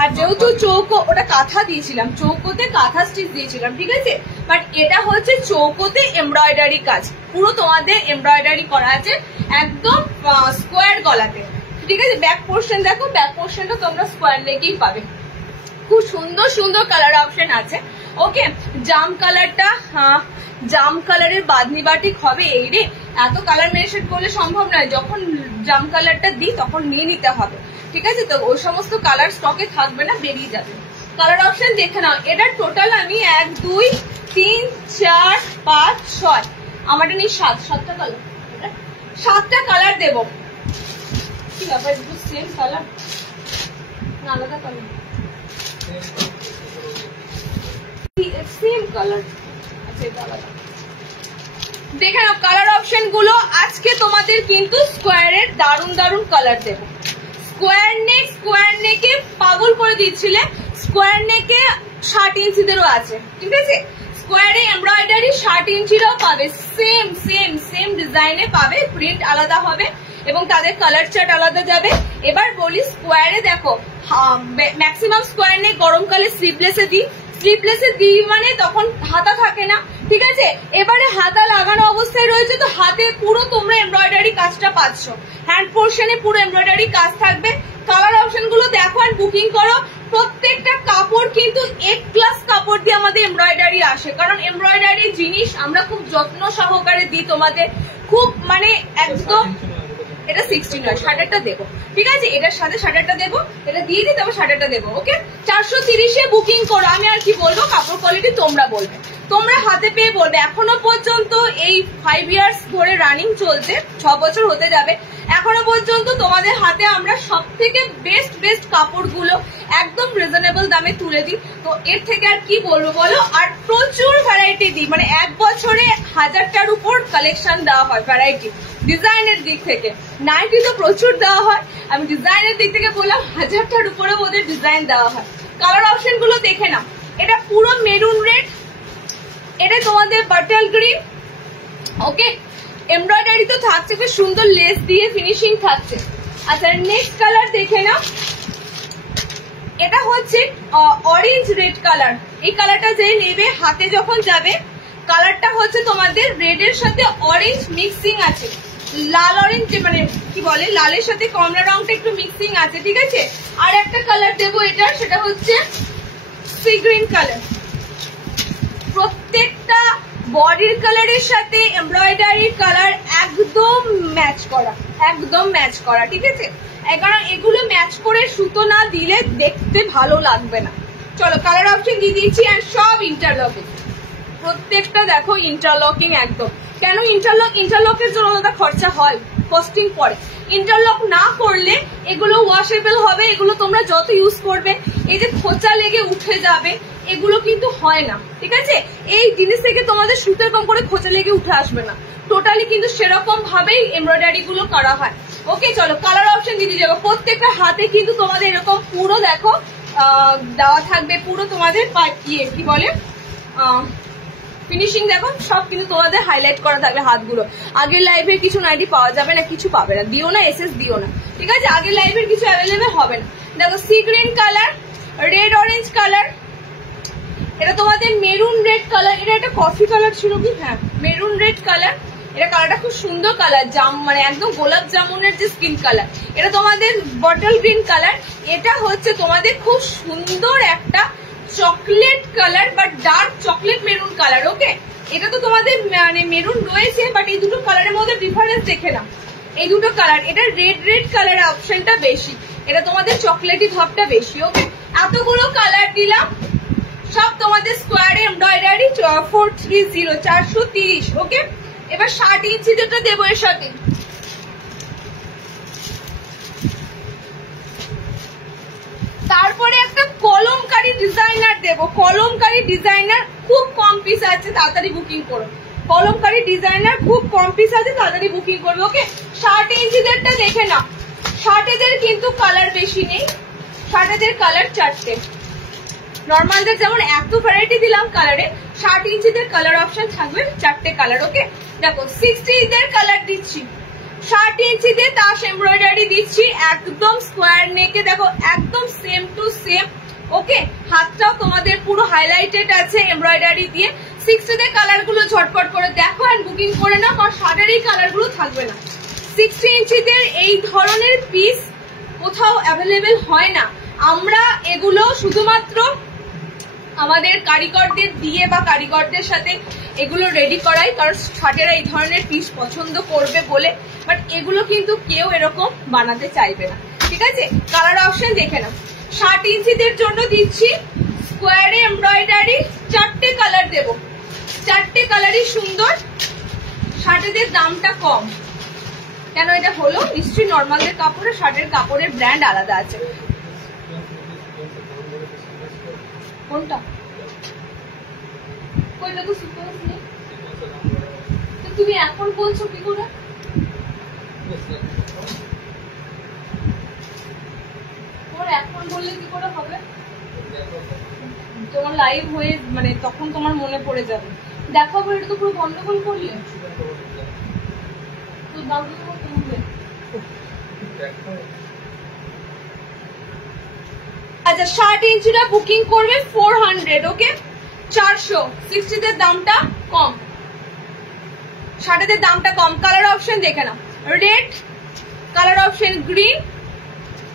আর যেহেতু চৌকো, ওটা কাঁথা দিয়েছিলাম, চৌকোতে কাঁথা স্টিচ দিয়েছিলাম, ঠিক আছে? বাট এটা হচ্ছে চৌকোতে এমব্রয়ডারি কাজ, পুরো তোমাদের এমব্রয়ডারি করা আছে একদম স্কোয়ার গলাতে, ঠিক আছে? ব্যাক পোর্শন দেখো, ব্যাক পোর্শনটা তোমরা স্কোয়ার লেগেই পাবে। খুব সুন্দর সুন্দর কালার অপশন আছে। ওকে, জাম কালারটা, জাম কালারের বাদনি বাটিক হবে। এই রে, এত কালার মেনশন করলে সম্ভব নয়, যখন জাম কালারটা দিই তখন নিয়ে নিতে হবে, ঠিক আছে? তো ওই সমস্ত কালার স্টকে থাকবে না, বেরিয়ে যাবে। কালার অপশন দেখে নাও। এটা টোটাল আমি 1 2 3 4 5 6, আমারটা নেই 7টা কালার, 7টা কালার দেবো। কি ব্যাপার, দুটো সেম কালার না আলাদা কালার? সেম কালার, আচ্ছা এটা আলাদা। দেখে নাও কালার অপশন গুলো। আজকে তোমাদের কিন্তু স্কোয়ারের দারুন দারুন কালার দেবো। স্কোয়ার নেকে পাগল করে দিচ্ছিলে, স্কোয়ার নেকে 60 ইঞ্চিদেরও আছে, ঠিক আছে? স্কোয়ারে এমব্রয়ডারি 60 ইঞ্চিরও পাবে, সেম সেম সেম ডিজাইনে পাবে, প্রিন্ট আলাদা হবে এবং তাদের কালার চার্ট আলাদা যাবে। এবার বলি স্কোয়ারে দেখো ম্যাক্সিমাম স্কোয়ার নেক, গরমকালে স্লিভলেসে দিই। স্লিভলেসে দিই মানে তখন হাতা থাকে না, ঠিক আছে। এবারে হাতা লাগানো অবস্থায় রয়েছে, তো হাতে পুরো তোমরা এমব্রয়ডারি কাজটা পাচ্ছ, হ্যান্ড পোর্শনে পুরো এমব্রয়ডারি কাজ থাকবে। কালার অপশন গুলো দেখো আর বুকিং করো। প্রত্যেকটা কাপড় কিন্তু A+ কাপড় দিয়ে আমাদের এমব্রয়ডারি আসে, কারণ এমব্রয়ডারি জিনিস আমরা খুব যত্ন সহকারে দিই তোমাদের, খুব মানে একদম। এটা 60 নয়, 60টা দেবো, ঠিক আছে। এটার সাথে 60টা দেবো, এটা দিয়ে দিই, তারপর 60টা দেবো। ওকে, 430-এ বুকিং করো। আমি আর কি বলবো, কাপড় কোয়ালিটি তোমরা বলবে, তোমরা হাতে পেয়ে বলবে। এখনো পর্যন্ত এই 5 ইয়ার্স ধরে রানিং চলছে, 6 বছর হতে যাবে, এখনো পর্যন্ত তোমাদের হাতে আমরা সব থেকে বেস্ট কাপড়গুলো একদম রিজনেবল দামে তুলে দিই। তো এর থেকে আর কি বলবো বলো। আর প্রচুর ভ্যারাইটি দিই, মানে 1 বছরে 1000টার উপর কালেকশন দেওয়া হয় ভ্যারাইটি। ডিজাইনের দিক থেকে নাইটি তো প্রচুর দেওয়া হয়, আমি ডিজাইনের দিক থেকে বললাম 1000টার উপরে ওদের ডিজাইন দেওয়া হয়। কালার অপশন গুলো দেখে নাও। এটা পুরো মেরুন রেড, এটা তোমাদের বাটার গ্রিন। ওকে, এমব্রয়ডারি তো থাকছে, বেশ সুন্দর লেস দিয়ে ফিনিশিং থাকছে। আচ্ছা, নেক্সট কালার দেখে নাও। এটা হচ্ছে অরেঞ্জ রেড কালার। এই কালারটা যে নেবে হাতে যখন যাবে, কালারটা হচ্ছে তোমাদের রেডের সাথে অরেঞ্জ মিক্সিং আছে, লাল অরেঞ্জ মানে কি বলে, লালের সাথে কমলা রংটা একটু মিক্সিং আছে, ঠিক আছে। আর একটা কালার দেবো এটা, সেটা হচ্ছে সি গ্রিন কালার। প্রত্যেকটা বডির কালারের সাথে এমব্রয়ডারি কালার একদম ম্যাচ করা, একদম ম্যাচ করা, ঠিক আছে। কারণ এগুলো ম্যাচ করে সুতো না দিলে দেখতে ভালো লাগবে না। চলো, কালার অপশন দিয়ে দিয়েছি। আর সব ইন্টারলকিং, প্রত্যেকটা দেখো ইন্টারলকিং একদম। কেন ইন্টারলকের জন্য আলাদা খরচা হয়, কস্টিং পড়ে। ইন্টারলক না করলে এগুলো ওয়াশেবল হবে, এগুলো তোমরা যত ইউজ করবে এই যে খোঁচা লেগে উঠে যাবে, এগুলো কিন্তু হয় না, ঠিক আছে। এই জিনিস থেকে তোমাদের সুতোর কম করে খোঁচা লেগে উঠে আসবে না, টোটালি কিন্তু সেরকম ভাবেই এমব্রয়ডারি গুলো করা হয়। ওকে, চলো কালার অপশন দিয়ে যাবো। প্রত্যেকটা হাতে কিন্তু তোমাদের এরকম পুরো দেখো দেওয়া থাকবে, পুরো তোমাদের কি বলে ফিনিশিং দেখো, সব কিন্তু তোমাদের হাইলাইট করা থাকবে হাতগুলো। আগের লাইভের কিছু নাইটি পাওয়া যাবে না, কিছু পাবে না, দিও না এসএস দিও না, ঠিক আছে। আগের লাইভের কিছু অ্যাভেলেবেল হবে না। দেখো sea green colour, red orange colour, এটা তোমাদের মেরুন রেড কালার। এটা একটা কফি কালার ছিল কি, হ্যাঁ মেরুন রেড কালার। এটা কালারটা খুব সুন্দর কালার, মানে একদম গোলাপ জামুনের যে স্কিন কালার। এটা তোমাদের বটল গ্রিন কালার। এটা হচ্ছে তোমাদের খুব সুন্দর একটা চকলেট কালার বা ডার্ক চকলেট মেরুন কালার। ওকে, এটা তো তোমাদের মানে মেরুন রয়েছে, বাট এই দুটো কালারের মধ্যে ডিফারেন্স দেখে নাও। এই দুটো কালার, এটা রেড কালার অপশনটা বেশি, এটা তোমাদের চকলেটি ভাবটা বেশি। ওকে, এতগুলো কালার দিলাম, সব তোমাদের স্কোয়ারে এমব্রয়ডারি 430। ওকে, এবার 60 ইঞ্চি যেটা দেবো এর সাথে। তারপরে একটা কলমকারী ডিজাইনার দেবো। কলমকারী ডিজাইনার খুব কম পিস আছে, তাড়াতাড়ি বুকিং করো। কলমকারী ডিজাইনার খুব কম পিস আছে, তাড়াতাড়ি বুকিং করবে। ওকে, 60 ইঞ্চিদেরটা দেখে নাও। 60 কিন্তু কালার বেশি নেই, 60 কালার 4টে। নর্মালদের যেমন এত ভ্যারাইটি দিলাম কালারে, 60 ইঞ্চিদের কালার অপশন থাকবে 4টে কালার। ওকে, দেখো 60 কালার দিচ্ছি, 60 ইঞ্চিতে তাস এমব্রয়ডারি দিচ্ছি, একদম স্কোয়ার নেকে দেখো, একদম সেম টু সেম। ওকে, হাতটাও তোমাদের পুরো হাইলাইটেড আছে এমব্রয়ডারি দিয়ে। 60 কালার গুলো ঝটপট করে দেখো আর বুকিং করে নাও, কারণ 60 এই কালার গুলো থাকবে না। 60 ইঞ্চিদের এই ধরনের পিস কোথাও অ্যাভেলেবেল হয় না। আমরা এগুলো শুধুমাত্র আমাদের কারিগরদের দিয়ে বা কারিগরদের সাথে এগুলো রেডি করাই, কারণ 60 এই ধরনের পিস পছন্দ করবে বলে, বাট এগুলো কিন্তু কেউ এরকম বানাতে চাইবে না, ঠিক আছে। কালার অপশন দেখে নাও। 60 ইঞ্চিদের জন্য দিচ্ছি স্কোয়ারে এমব্রয়ডারি, 4টে কালার দেবো, 4টে কালারই সুন্দর। 60 দামটা কম কেন এটা হলো, নিশ্চয়ই নর্মালদের কাপড়ে 60 কাপড়ের ব্র্যান্ড আলাদা আছে। কোনটা কোনটা তো সিকোয়েন্স নেই, তো তুমি এখন বলছো কি করে? তোমার এখন বললে কি করে হবে? তোমার লাইভ হয়ে মানে তখন তোমার মনে পড়ে যাবে। দেখাবো, এটা তো পুরো গন্ডগোল করলে তো দাম তো তোমার কমবে। আচ্ছা 60 ইঞ্চিটা বুকিং করবে 400, ওকে 400। 60 তে দামটা কম, 60 তে দামটা কম। কালার অপশন দেখে নাও, red, colour option green,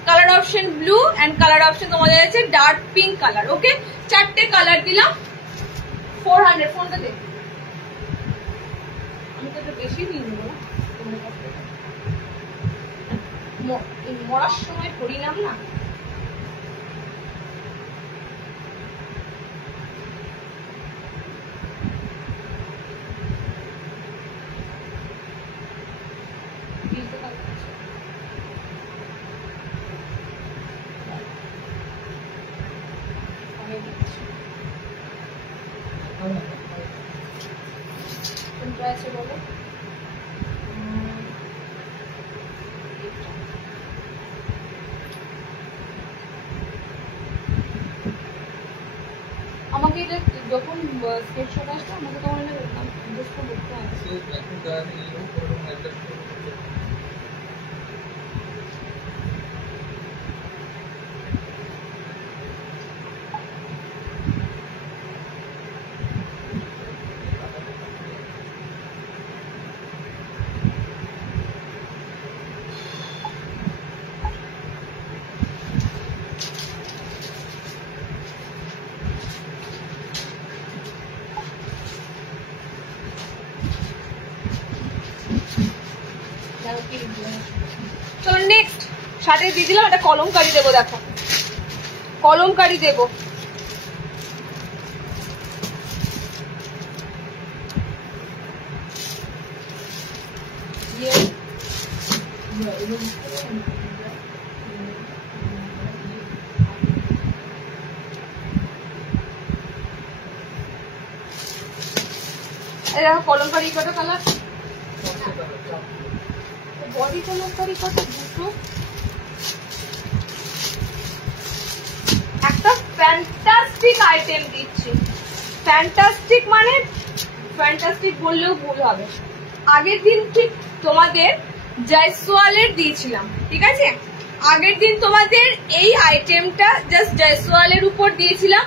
colour option blue and colour option তোমাদের আছে ডার্ক পিঙ্ক কালার, ওকে 4টে কালার দিলাম 400। ফোনটা দে, আমি তো বেশি দিই না, মরার সময় পড়িলাম না। আছে বলো, আমাকে এটা যখন স্ক্রিনশট আসবে আমাকে তোমার জাস্ট করতে হবে। চলো নেক্সট, 60 দিয়ে দিলাম, একটা কলমকারি দেবো, দেখো কলমকারি দেবো। দেখো কলমকারি কত কালার, বডি কলমকারি কত, দুটো। একটা ফ্যান্টাস্টিক আইটেম দিচ্ছি, ফ্যান্টাস্টিক মানে ফ্যান্টাস্টিক বললেও ভুল হবে। আগের দিন ঠিক তোমাদের জয়সওয়ালের দিয়েছিলাম, ঠিক আছে, আগের দিন তোমাদের এই আইটেমটা জাস্ট জয়সওয়ালের উপর দিয়েছিলাম।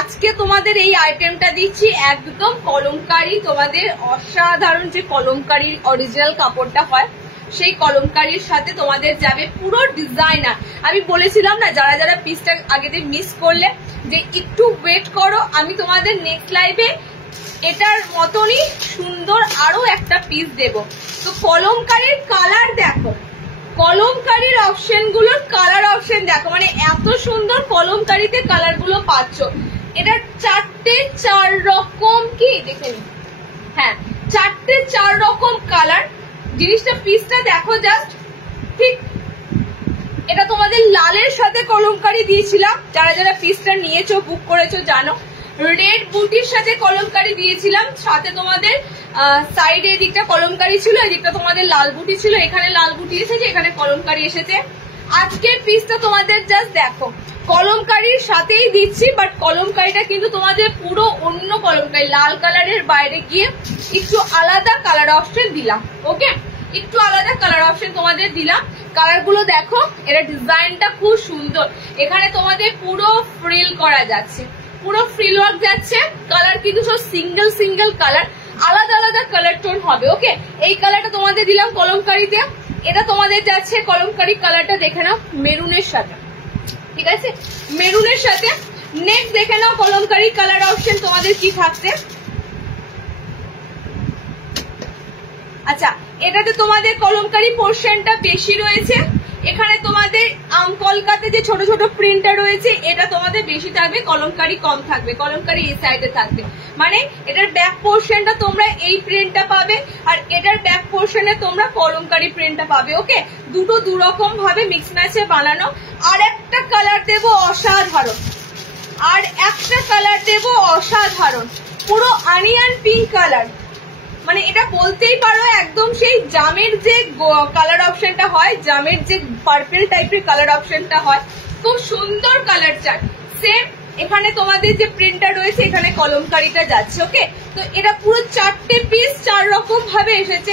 আজকে তোমাদের এই আইটেমটা দিচ্ছি একদম কলমকারি, তোমাদের অসাধারণ যে কলমকারির অরিজিনাল কাপড়টা হয় সেই কলমকারির সাথে তোমাদের যাবে পুরো ডিজাইনার। আমি বলেছিলাম না, যারা যারা পিসটা আগের দিন মিস করলে যে একটু ওয়েট করো, আমি তোমাদের নেক্সট লাইভে এটার মতনই সুন্দর আরো একটা পিস দেব। তো কলমকারির কালার দেখো, কলমকারির অপশন গুলোর কালার অপশন দেখো, মানে এত সুন্দর কলমকারিতে কালার গুলো পাচ্ছ। এটা 4টে 4 রকম, কি দেখে নি, হ্যাঁ 4টে 4 রকম কালার। জিনিসটা পিসটা দেখো জাস্ট, ঠিক এটা তোমাদের লালের সাথে কলমকারি দিয়েছিলাম, যারা যারা পিসটা নিয়েছো বুক করেছো জানো। রেড বুটির সাথে কলমকারি দিয়েছিলাম, সাথে তোমাদের সাইডে এদিকটা কলমকারি ছিল, এদিকটা তোমাদের লাল বুটি ছিল, এখানে লাল বুটি এসেছে, এখানে কলমকারি এসেছে। আজকের পিসটা তোমাদের জাস্ট দেখো কলমকারির সাথেই দিচ্ছি, বাট কলমকারিটা কিন্তু তোমাদের পুরো অন্য কলমকারি, লাল কালারের বাইরে গিয়ে একটু আলাদা কালার অপশন দিলাম, ওকে একটু আলাদা কালার অপশন তোমাদের দিলাম। কালার গুলো দেখো, এটা ডিজাইনটা খুব সুন্দর, এখানে তোমাদের পুরো ফ্রিল করা যাচ্ছে, পুরো ফ্রিল ওয়ার্ক যাচ্ছে। কালার কিন্তু সব সিঙ্গেল সিঙ্গেল কালার, আলাদা আলাদা কালার টোন হবে, ওকে এই কালারটা তোমাদের দিলাম কলমকারিতে। এটা তোমাদের যাচ্ছে কলমকারি কালারটা দেখে নাও মেরুনের সাথে, ঠিক আছে মেরুনের সাথে। নেক্সট দেখে নাও কলমকারি কালার অপশন তোমাদের কি থাকছে। আচ্ছা এটাতে তোমাদের কলমকারি পোর্শনটা বেশি রয়েছে, এখানে তোমাদের আম কলকাতে যে ছোট ছোট প্রিন্টটা রয়েছে এটা তোমাদের বেশি থাকবে, কলমকারি কম থাকবে, কলমকারি এই সাইডে থাকবে। মানে এটার ব্যাক পোর্শনটা তোমরা এই প্রিন্টটা পাবে, আর এটার ব্যাক পোর্শনে তোমরা কলমকারি প্রিন্টটা পাবে, ওকে দুটো দুরকম ভাবে মিক্স ম্যাচে বানানো। আর একটা কালার দেব অসাধারণ, আর একটা কালার দেব অসাধারণ, পুরো অনিয়ন পিঙ্ক কালার, মানে এটা বলতেই পারো একদম সেই জামের যে কালার অপশনটা হয়, জামের যে পার্পল টাইপের কালার অপশনটা হয়, খুব সুন্দর কালার চার্ট। সেম এখানে তোমাদের যে প্রিন্টটা রয়েছে এখানে কলমকারিটা যাচ্ছে, ওকে তো এটা পুরো 4টে পিস 4 রকম ভাবে এসেছে।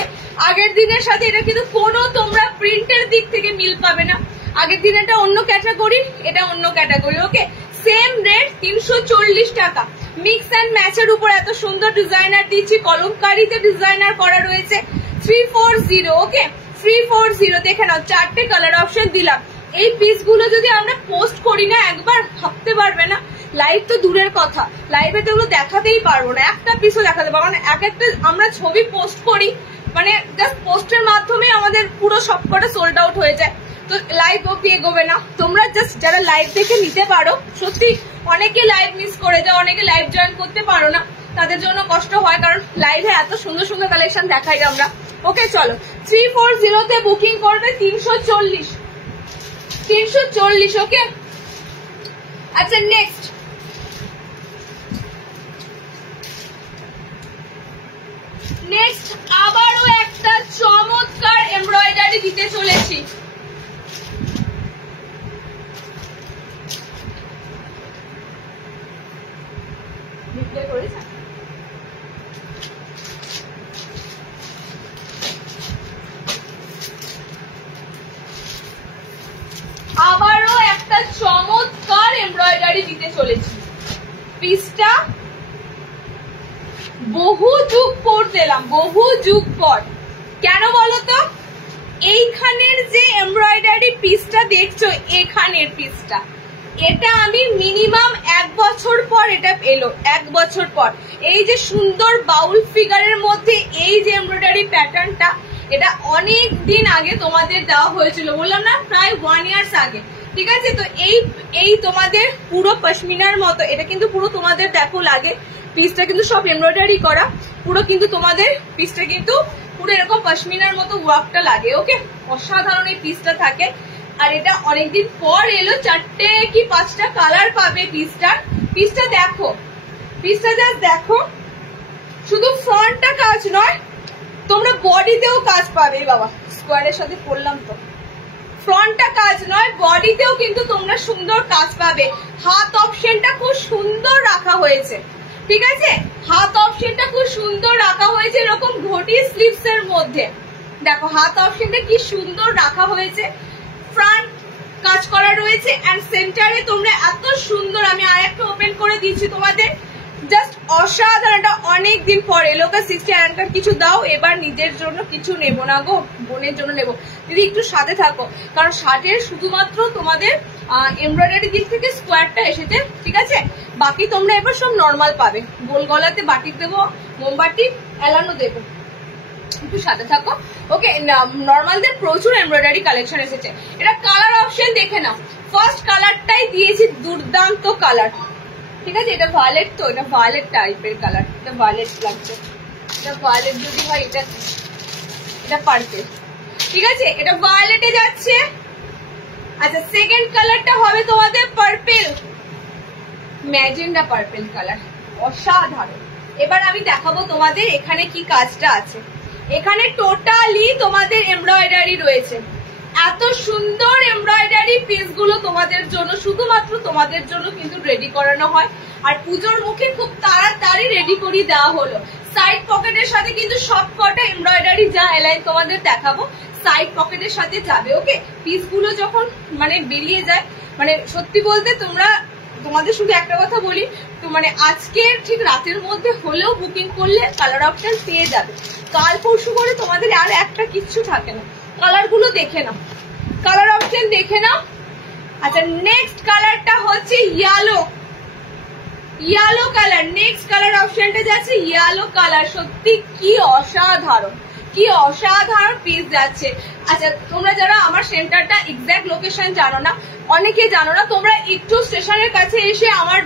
আগের দিনের সাথে এটা কিন্তু কোনো তোমরা প্রিন্টের দিক থেকে মিল পাবে না, আগের দিন এটা অন্য ক্যাটাগরি, এটা অন্য ক্যাটাগরি। ওকে, সেম রেট 340 টাকা। মিক্স অ্যান্ড ম্যাচের উপর এত সুন্দর ডিজাইনার দিচ্ছি, কলমকারিতে ডিজাইনার করা রয়েছে। 340, ওকে 340। দেখে নাও, 4টে কালার অপশন দিলাম। এই পিস গুলো যদি আমরা পোস্ট করি না, একবার ভাবতে পারবে না। লাইভ তো দূরের কথা, লাইভে তো এগুলো দেখাতেই পারবো না, একটা পিসও দেখাতে পারবো না। এক একটা আমরা ছবি পোস্ট করি, মানে জাস্ট পোস্টের মাধ্যমে আমাদের পুরো সবকটা সোল্ড আউট হয়ে যায়। তো লাইভ অব্দি এগোবে না। তোমরা জাস্ট যারা লাইভ দেখে নিতে পারো, সত্যি অনেকে লাইভ মিস করে যাও, অনেকে লাইভ জয়েন করতে পারো না, তাদের জন্য কষ্ট হয়, কারণ লাইভে এত সুন্দর সুন্দর কালেকশন দেখাই আমরা। ওকে চলো, 340 তে বুকিং করবে 340। ওকে, আচ্ছা নেক্সট আবারও একটা চমৎকার এমব্রয়ডারি দিতে চলেছি। আবারও একটা চমৎকার এমব্রয়ডারি দিতে চলেছি। পিসটা বহু যুগ পর দিলাম, বহু যুগ পর। কেন বলতো, এইখানের যে এমব্রয়ডারি পিসটা দেখছো, এখানের পিসটা, এটা আমি মিনিমাম 1 বছর পর এটা এলো, 1 বছর পর। এই যে সুন্দর বাউল ফিগারের মধ্যে এই যে এমব্রয়ডারি প্যাটার্নটা, এটা অনেক দিন আগে তোমাদের দেওয়া হয়েছিল, বললাম না, প্রায় 1 ইয়ার্স আগে। ঠিক আছে, তো এই তোমাদের পুরো পশমিনার মতো, এটা কিন্তু পুরো তোমাদের দেখো লাগে, পিসটা কিন্তু সব এমব্রয়ডারি করা, পুরো কিন্তু তোমাদের পিসটা কিন্তু পুরো এরকম পশমিনার মতো ওয়ার্কটা লাগে। ওকে, অসাধারণ এই পিসটা থাকে। আর এটা অনেকদিন পর এলো, 4টে কি 5টা কালার পাবে পিসটা দেখো, পিসটা জাস্ট দেখো। শুধু ফ্রন্টটা কাজ নয়, তোমরা বডিতেও কাজ পাবে। বাবা, স্কোয়ারের সাথে পড়লাম তো। ফ্রন্টটা কাজ নয়, বডিতেও কিন্তু তোমরা সুন্দর কাজ পাবে। হাত অপশনটা খুব সুন্দর রাখা হয়েছে, ঠিক আছে, হাত অপশনটা খুব সুন্দর রাখা হয়েছে, এরকম ঘটি স্লিভস এর মধ্যে। দেখো হাত অপশনটা কি সুন্দর রাখা হয়েছে, ফ্রন্ট কাজ করা রয়েছে, এন্ড সেন্টারে তোমরা এত সুন্দর, আমি আরেকটা ওপেন করে দিচ্ছি তোমাদের, জাস্ট অসাধারণ। এটা অনেকদিন পরে লোকা 60 অ্যাঙ্কার কিছু দাও, এবার নিজের জন্য কিছু নেবো না গো, বোনের জন্য নেবো। যদি একটু সাথে থাকো, কারণ শার্টের শুধুমাত্র তোমাদের এমব্রয়ডারি দিক থেকে স্কোয়ারটা এসেছে, ঠিক আছে, বাকি তোমরা এবার সব নর্মাল পাবে। গোল গলাতে বাটিক দেবো, মোমবাটি এলানো দেবো, একটু সাথে থাকো। ওকে, নর্মালদের প্রচুর এমব্রয়ডারি কালেকশন এসেছে। এটা কালার অপশন দেখে নাও, ফার্স্ট কালারটাই দিয়েছি, দুর্দান্ত কালার, ঠিক আছে। এটা ভায়োলেট, তো এটা ভায়োলেট টাইপের কালার, এটা ভায়োলেট লাগছে, এটা ভায়োলেট যদি হয়, এটা পার্পল, ঠিক আছে, এটা ভায়োলেটে যাচ্ছে। আচ্ছা, সেকেন্ড কালারটা হবে তোমাদের পার্পল, ম্যাজেন্ডা পার্পল কালার, অসাধারণ। এবার আমি দেখাবো তোমাদের এখানে কি কাজটা আছে। এখানে টোটালি তোমাদের এমব্রয়ডারি রয়েছে, এত সুন্দর এমব্রয়ডারি পিস গুলো তোমাদের জন্য, শুধুমাত্র তোমাদের জন্য কিন্তু রেডি করানো হয়। আর পুজোর মুখে খুব তাড়াতাড়ি রেডি করে দেওয়া হলো। সাইড পকেটের সাথে কিন্তু সব কটা এমব্রয়ডারি যা এলাইন তোমাদের দেখাবো, সাইড পকেটের সাথে যাবে। ওকে, পিস গুলো যখন মানে বেরিয়ে যায়, মানে সত্যি বলতে তোমাদের শুধু একটা কথা বলি, তো মানে আজকে ঠিক রাতের মধ্যে হলেও বুকিং করলে কালার অপশন পেয়ে যাবে। কাল পরশু করে তোমাদের আর একটা কিচ্ছু থাকে না। কালার গুলো দেখে নাও, কালার অপশন দেখে নাও। আচ্ছা, নেক্সট কালারটা হচ্ছে ইয়েলো কালার। নেক্সট কালার অপশনটা যাচ্ছে ইয়েলো কালার। সত্যি কি অসাধারণ, কি অসাধারণ পিস যাচ্ছে। আচ্ছা, তোমরা যারা আমার সেন্টারটা এক্সাক্ট লোকেশন জানো না, অনেকে জানো না, তোমরা একটু স্টেশনের কাছে এসে আমার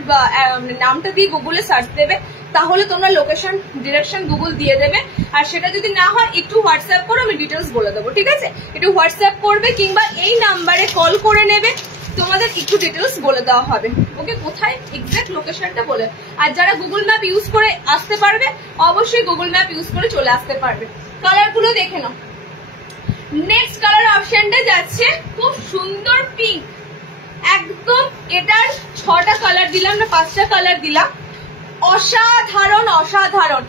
নামটা দিয়ে গুগলে সার্চ দেবে, তাহলে তোমরা লোকেশন ডিরেকশন গুগল দিয়ে দেবে। আর সেটা যদি না হয় একটু হোয়াটসঅ্যাপ করো, আমি ডিটেলস বলে দেবো, ঠিক আছে। একটু হোয়াটসঅ্যাপ করবে কিংবা এই নাম্বারে কল করে নেবে, তোমাদের একটু ডিটেলস বলে দেওয়া হবে। ওকে, কোথায় এক্সাক্ট লোকেশনটা বলে। আর যারা গুগল ম্যাপ ইউজ করে আসতে পারবে, অবশ্যই গুগল ম্যাপ ইউজ করে চলে আসতে পারবে। কালার গুলো দেখে নাও। নেক্সট কালার অপশনটা যাচ্ছে খুব সুন্দর পিঙ্ক, একদম এটার 6টা কালার দিলাম না 5টা কালার দিলাম, অসাধারণ অসাধারণ।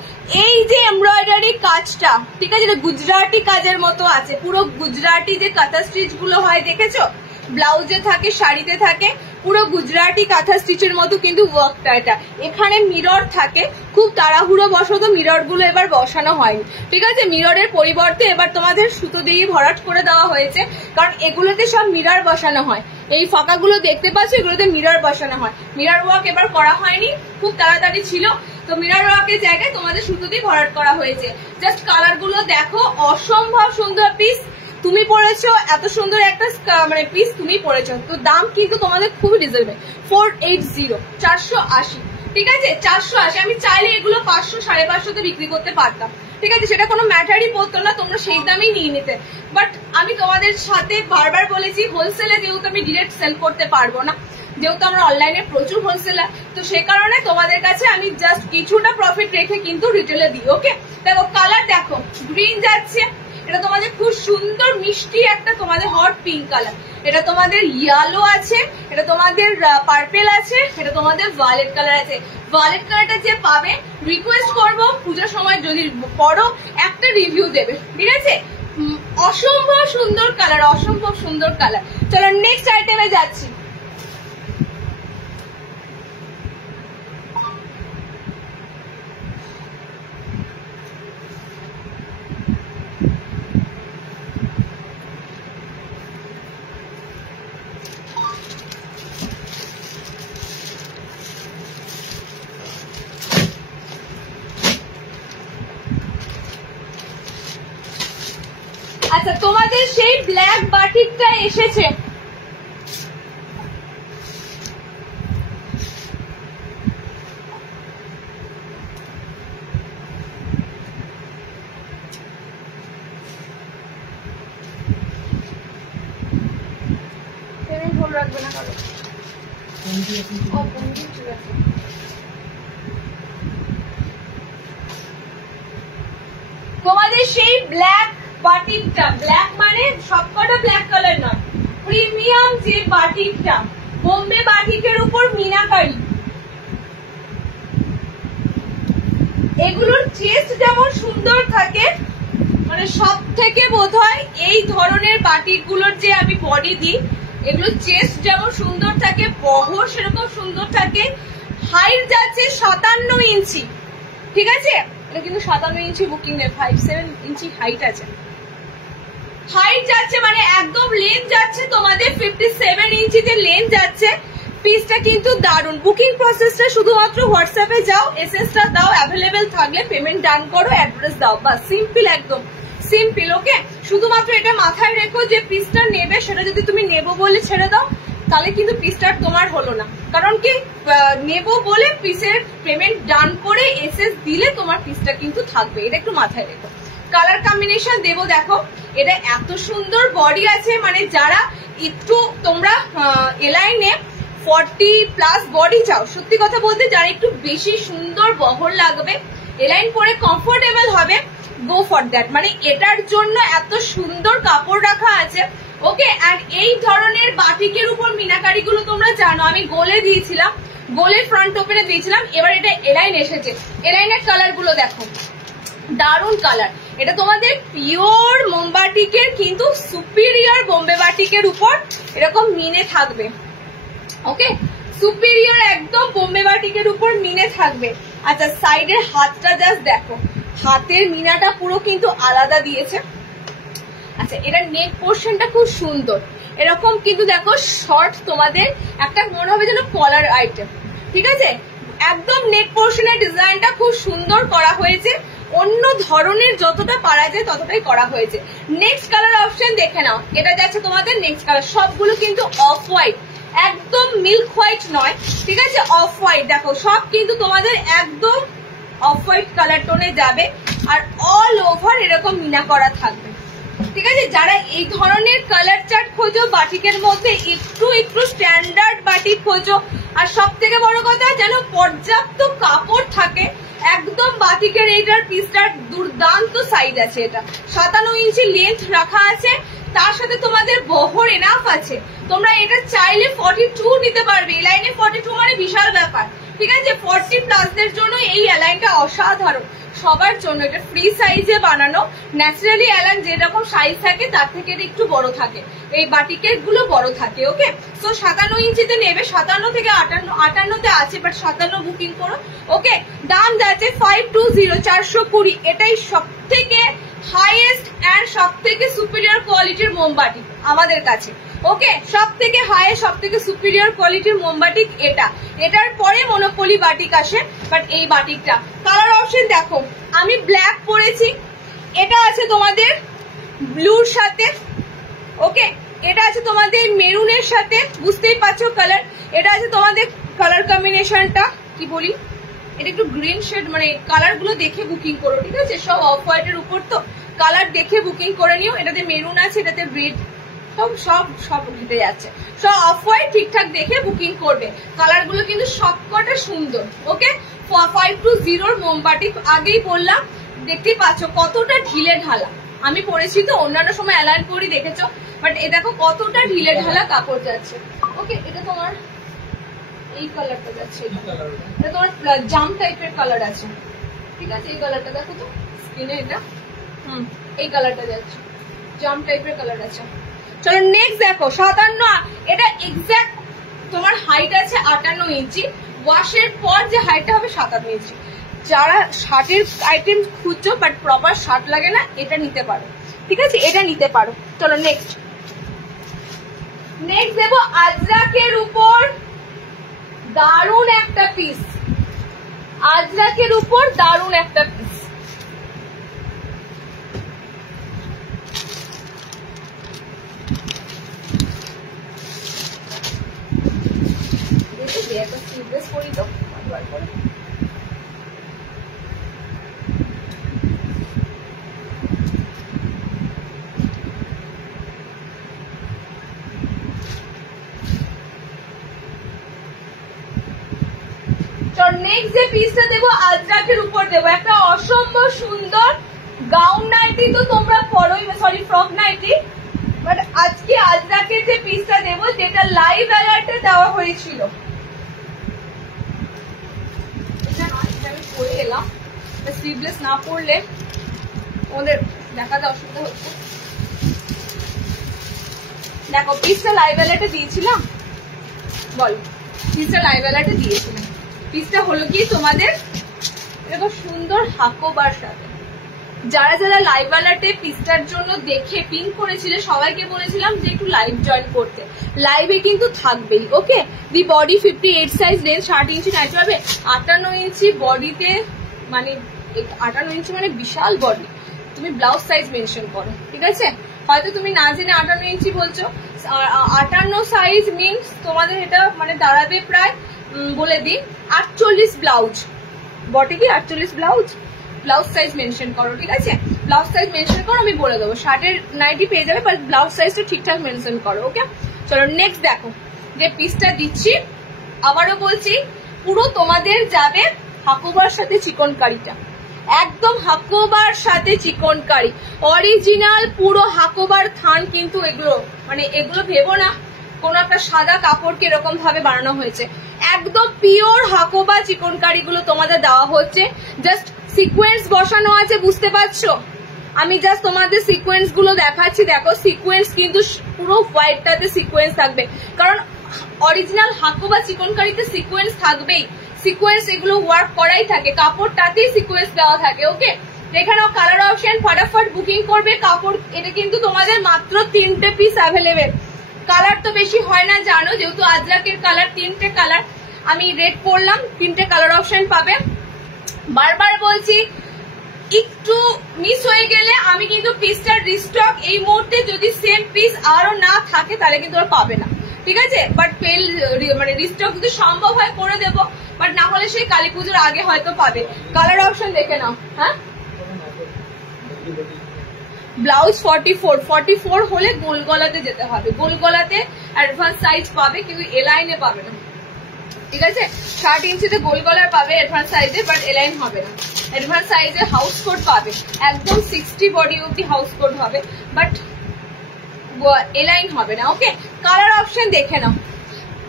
এই যে এমব্রয়ডারি কাজটা, ঠিক আছে, গুজরাটি কাজের মতো আছে, পুরো গুজরাটি যে কাঁথা স্টিচ গুলো হয় দেখেছো, ব্লাউজে থাকে, শাড়িতে থাকে, পুরো গুজরাটি কাঁথা স্টিচের মতো কিন্তু ওয়ার্কটা এটা। এখানে মিরর থাকে, খুব তাড়াহুড়ো বশত মিরর গুলো এবার বসানো হয়নি, ঠিক আছে। মিররের পরিবর্তে এবার তোমাদের সুতো দিয়ে ভরাট করে দেওয়া হয়েছে, কারণ এগুলোতে সব মিরর বসানো হয়। এই ফাঁকাগুলো দেখতে পাচ্ছ, এগুলোতে মিরর বসানো হয়। মিরর ওয়ার্ক এবার করা হয়নি, খুব তাড়াতাড়ি ছিল, তো মিরর ওয়ার্কের জায়গায় তোমাদের সুতো দিয়ে ভরাট করা হয়েছে। জাস্ট কালার গুলো দেখো, অসম্ভব সুন্দর পিস। তুমি পরেছো এত সুন্দর একটা মানে পিস তুমি পরেছো, তো দাম কিন্তু তোমাদের খুবই রিজনেবল, 480, 480, ঠিক আছে, 480। আমি চাইলে এগুলো 500, 550 বিক্রি করতে পারতাম, ঠিক আছে, সেটা কোনো ম্যাটারই পড়তো না, তোমরা সেই দামেই নিয়ে নিতে। বাট আমি তোমাদের সাথে বারবার বলেছি, হোলসেলে যেহেতু আমি ডিরেক্ট সেল করতে পারবো না, যেহেতু আমরা অনলাইনে প্রচুর হোলসেলার, তো সে কারণে তোমাদের কাছে আমি জাস্ট কিছুটা প্রফিট রেখে কিন্তু রিটেলে দিই। ওকে, দেখো কালার দেখো, গ্রিন যাচ্ছে, এটা তোমাদের খুব সুন্দর মিষ্টি একটা তোমাদের হট পিঙ্ক কালার, এটা তোমাদের ইয়েলো আছে, এটা তোমাদের পার্পেল আছে, এটা তোমাদের ভায়োলেট কালার আছে। ভায়োলেট কালারটা যে পাবে রিকোয়েস্ট করবো পূজার সময় যদি পড়ো একটা রিভিউ দেবে, ঠিক আছে। অসম্ভব সুন্দর কালার, অসম্ভব সুন্দর কালার। চলো নেক্সট আইটেমে যাচ্ছি। আচ্ছা, তোমাদের সেই ব্ল্যাক বাটিকটা এসেছে, রাখবে না কারো, তোমাদের সেই ব্ল্যাক বাটিকটা, ব্ল্যাক মানে সবকটা ব্ল্যাক কালার নয়, প্রিমিয়াম যে বাটিকটা, বোম্বে বাটিকের উপর মিনাকারি, এগুলোর চেস্ট যেমন সুন্দর থাকে, মানে সব থেকে বোধহয় এই ধরনের বাটিক গুলোর যে আমি বডি দিই, এগুলোর চেস্ট যেমন সুন্দর থাকে, বহর সেরকম সুন্দর থাকে। হাইট যাচ্ছে 57 ইঞ্চি, ঠিক আছে, এটা কিন্তু 57 ইঞ্চি বুকিং নেই, 57 ইঞ্চি হাইট আছে। হাইট যাচ্ছে মানে একদম লেন্থ যাচ্ছে তোমাদের 57 ইঞ্চিতে লেন্থ যাচ্ছে। পিসটা কিন্তু দারুন। বুকিং প্রসেসটা শুধুমাত্র হোয়াটসঅ্যাপে যাও, এসএসটা দাও, অ্যাভেলেবেল থাকলে পেমেন্ট ডান করো, অ্যাড্রেস দাও, বাস, সিম্পল, একদম সিম্পল। ওকে, শুধুমাত্র এটা মাথায় রেখো যে পিসটা নেবে সেটা যদি তুমি নেবো বলে ছেড়ে দাও তাহলে কিন্তু পিসটা তোমার হলো না, কারণ কি নেবো বলে পিসের পেমেন্ট ডান করে এসএস দিলে তোমার পিসটা কিন্তু থাকবে, এটা একটু মাথায় রেখো। কালার কম্বিনেশন দেবো, দেখো এটা এত সুন্দর বডি আছে, মানে যারা একটু তোমরা এলাইনে 40+ বডি চাও, সত্যি কথা বলতে যারা একটু বেশি সুন্দর বহর লাগবে, এলাইন পরে কমফোর্টেবল হবে, গো ফর দ্যাট। মানে এটার জন্য এত সুন্দর কাপড় রাখা আছে। ওকে, আর এই ধরনের বাটিকের উপর মিনাকারি গুলো তোমরা জানো আমি গোলে দিয়েছিলাম, গোলের ফ্রন্ট ওপেনে দিয়েছিলাম, এবার এটা এলাইন এসেছে। এলাইনের কালার গুলো দেখো, দারুন কালার। এটা তোমাদের পিওর মোমবাটিকের কিন্তু সুপিরিয়র বোম্বে বাটিকের উপর এরকম মিনে থাকবে। ওকে, সুপিরিয়র একদম বোম্বে বাটিকের উপর মিনে থাকবে। আচ্ছা, সাইডের হাতটা জাস্ট দেখো, হাতের মিনাটা পুরো কিন্তু আলাদা দিয়েছে। আচ্ছা, এটা নেক পোর্শনটা খুব সুন্দর, এরকম কিন্তু দেখো শর্ট, তোমাদের একটা মনে হবে যেন কলার আইটেম, ঠিক আছে। একদম নেক পোর্শনের ডিজাইনটা খুব সুন্দর করা হয়েছে, অন্য ধরনের যতটা পারা যায় ততটাই করা হয়েছে। নেক্সট কালার অপশন দেখে নাও, এটা যাচ্ছে তোমাদের নেক্সট কালার, সবগুলো কিন্তু অফ হোয়াইট, একদম মিল্ক হোয়াইট নয়, ঠিক আছে, অফ হোয়াইট। দেখো সব কিন্তু তোমাদের একদম অফ হোয়াইট কালার টোনে যাবে, আর অল ওভার এরকম মিনা করা থাকবে, ঠিক আছে। যারা এই ধরনের কালার চার্ট খোঁজো বাটিকের মধ্যে, একটু একটু স্ট্যান্ডার্ড বাটিক খোঁজো, আর সব থেকে বড় কথা যেন পর্যাপ্ত কাপড় থাকে, একদম বাটিকের এইটার পিসটার দুর্দান্ত সাইজ আছে, এটা 57 ইঞ্চি লেন্থ রাখা আছে, তার সাথে তোমাদের বহর এনাফ আছে। তোমরা এটা চাইলে 42 নিতে পারবে, এই লাইনে 42 মানে বিশাল ব্যাপার, ঠিক আছে। 40+ দের জন্য এই অ্যালাইনটা অসাধারণ, সবার জন্য, এটা ফ্রি সাইজে বানানো। ন্যাচারালি অ্যালান যেরকম সাইজ থাকে তার থেকে এটা একটু বড় থাকে, এই বাটিকের গুলো বড় থাকে। ওকে, সো 57 ইঞ্চিতে নেবে, 57 থেকে 58তে আছে, বাট 57 বুকিং করো। ওকে, দাম যাচ্ছে 520, 420। এটাই সব থেকে হাইয়েস্ট অ্যান্ড সব থেকে সুপিরিয়র কোয়ালিটির মোমবাতি আমাদের কাছে। ওকে, সব থেকে হাই, সব থেকে সুপিরিয়র কোয়ালিটির মোমবাটিক এটা। এটার পরে মনোপলি বাটিক আসে, বাট এই বাটিকটা কালার অপশন দেখো, আমি ব্ল্যাক পরেছি, এটা আছে তোমাদের ব্লুর সাথে। ওকে, এটা আছে তোমাদের মেরুনের সাথে, বুঝতেই পারছো কালার। এটা আছে তোমাদের কালার কম্বিনেশনটা কি বলি, এটা একটু গ্রিন শেড, মানে কালার গুলো দেখে বুকিং করো, ঠিক আছে? সব অফ হোয়াইটের উপর তো কালার দেখে বুকিং করে নিও। এটাতে মেরুন আছে, এটাতে রেড, সব সব ঘেটে যাচ্ছে, সব অফ হোয়াইট ঠিকঠাক দেখে বুকিং করবে। কালার গুলো কিন্তু সবকটা সুন্দর। ওকে, 520 মোমবাটি আগেই বললাম, দেখতেই পাচ্ছ কতটা ঢিলে ঢালা। আমি পরেছি তো, অন্যান্য সময় অ্যালাইন করি দেখেছো, বাট এ দেখো কতটা ঢিলে ঢালা কাপড় যাচ্ছে। ওকে, এটা তোমার এই কালারটা যাচ্ছে, এটা তোমার জাম টাইপের কালার আছে, ঠিক আছে? এই কালারটা দেখো তো স্কিনে, এটা এই কালারটা যাচ্ছে, জাম টাইপের কালার আছে। চলো নেক্সট দেখো 57, এটা এক্সাক্ট তোমার হাইট আছে 58 ইঞ্চি, ওয়াশের পর যে হাইটটা হবে 57 ইঞ্চি। যারা শার্টের আইটেম খুঁজছো বাট প্রপার শার্ট লাগে না, এটা নিতে পারো, ঠিক আছে? এটা নিতে পারো। চলো নেক্সট দেবো আজরাকের উপর দারুণ একটা পিস, আজরাকের উপর দারুণ একটা পিস। একটা স্লিভলেস করি তো বার করে। নেক্সট যে পিসটা দেবো আজরাকের উপর দেবো, একটা অসম্ভব সুন্দর গাউন নাইটি তো তোমরা পরোই, সরি ফ্রক নাইটি, বাট আজকে আজরাকের যে পিসটা দেবো যেটা লাইভ অ্যালার্টে দেওয়া হয়েছিল, আমি পরে এলাম, স্লিভলেস না পরলে ওদের দেখাতে অসুবিধা হচ্ছে। দেখো পিসটা লাইভ অ্যালার্টে দিয়েছিলাম, বল পিসটা লাইভ অ্যালার্টে দিয়েছিলাম। পিসটা হলো কি তোমাদের এরকম সুন্দর হাকোবার সাথে। যারা যারা লাইভ অ্যালার্টে পিসটার জন্য দেখে পিন করেছিলে সবাইকে বলেছিলাম যে একটু লাইভ জয়েন করতে, লাইভে কিন্তু থাকবেই। ওকে, দি বডি 58 সাইজ, লেন্থ 60 ইঞ্চি নাইতে হবে, 58 ইঞ্চি বডিতে, মানে 58 ইঞ্চি মানে বিশাল বডি। তুমি ব্লাউজ সাইজ মেনশন করো, ঠিক আছে? হয়তো তুমি না জেনে 58 ইঞ্চি বলছো, 58 সাইজ মিনস তোমাদের এটা মানে দাঁড়াবে প্রায়, বলে দিই 48 ব্লাউজ, বডি কি 48 ব্লাউজ, ব্লাউজ সাইজ মেনশন করো, ঠিক আছে? ব্লাউজ সাইজ মেনশন করো, আমি বলে দেবো। শার্টের নাইটি পেয়ে যাবে, বাট ব্লাউজ সাইজটা ঠিকঠাক মেনশন করো। ওকে, চলো নেক্সট দেখো যে পিসটা দিচ্ছি, আবারও বলছি পুরো তোমাদের যাবে হাকোবার সাথে চিকনকারিটা, একদম হাকোবার সাথে চিকনকারি, অরিজিনাল পুরো হাকোবার থান কিন্তু এগুলো, মানে এগুলো ভেবো না কোন একটা সাদা কাপড়কে এরকম ভাবে বানানো হয়েছে, একদম পিওর হাকোবা চিকনকারি গুলো তোমাদের দেওয়া হচ্ছে। জাস্ট সিকোয়েন্স বসানো আছে, বুঝতে পারছো? আমি জাস্ট তোমাদের সিকোয়েন্স গুলো দেখাচ্ছি, দেখো সিকোয়েন্স কিন্তু পুরো হোয়াইটটাতে সিকোয়েন্স থাকবে, কারণ অরিজিনাল হাকোবা চিকনকারিতে সিকোয়েন্স থাকবেই, সিকোয়েন্স এগুলো ওয়ার্ক করাই থাকে, কাপড়টাতেই সিকোয়েন্স দেওয়া থাকে। ওকে, এখানেও কালার অপশন, ফটাফট বুকিং করবে কাপড়। এটা কিন্তু তোমাদের মাত্র 3টে পিস অ্যাভেলেবেল, কালার তো বেশি হয় না জানো, যেহেতু আজরাকের কালার 3টে কালার, আমি রেড পরলাম, 3টে কালার অপশন পাবে। বারবার বলছি একটু মিস হয়ে গেলে আমি কিন্তু পিসটার রিস্টক এই মুহূর্তে যদি সেম পিস আরো না থাকে তাহলে কিন্তু আর পাবে না, ঠিক আছে? বাট পেল মানে রিস্টক যদি সম্ভব হয় করে দেবো, বাট না হলে সেই কালী পুজোর আগে হয়তো পাবে। কালার অপশন দেখে নাও। হ্যাঁ, ব্লাউজ 44 হলে গোল গলাতে যেতে হবে, গোল গলাতে অ্যাডভান্স সাইজ পাবে, কিন্তু এলাইনে পাবে না, ঠিক আছে? 60 ইঞ্চিতে গোল গলার পাবে অ্যাডভান্স সাইজে, বাট এলাইন হবে না। অ্যাডভান্স সাইজে হাউস কোট পাবে, একদম 60 বডি অব্দি হাউস কোট হবে, বাট এলাইন হবে না। ওকে, কালার অপশন দেখে নাও,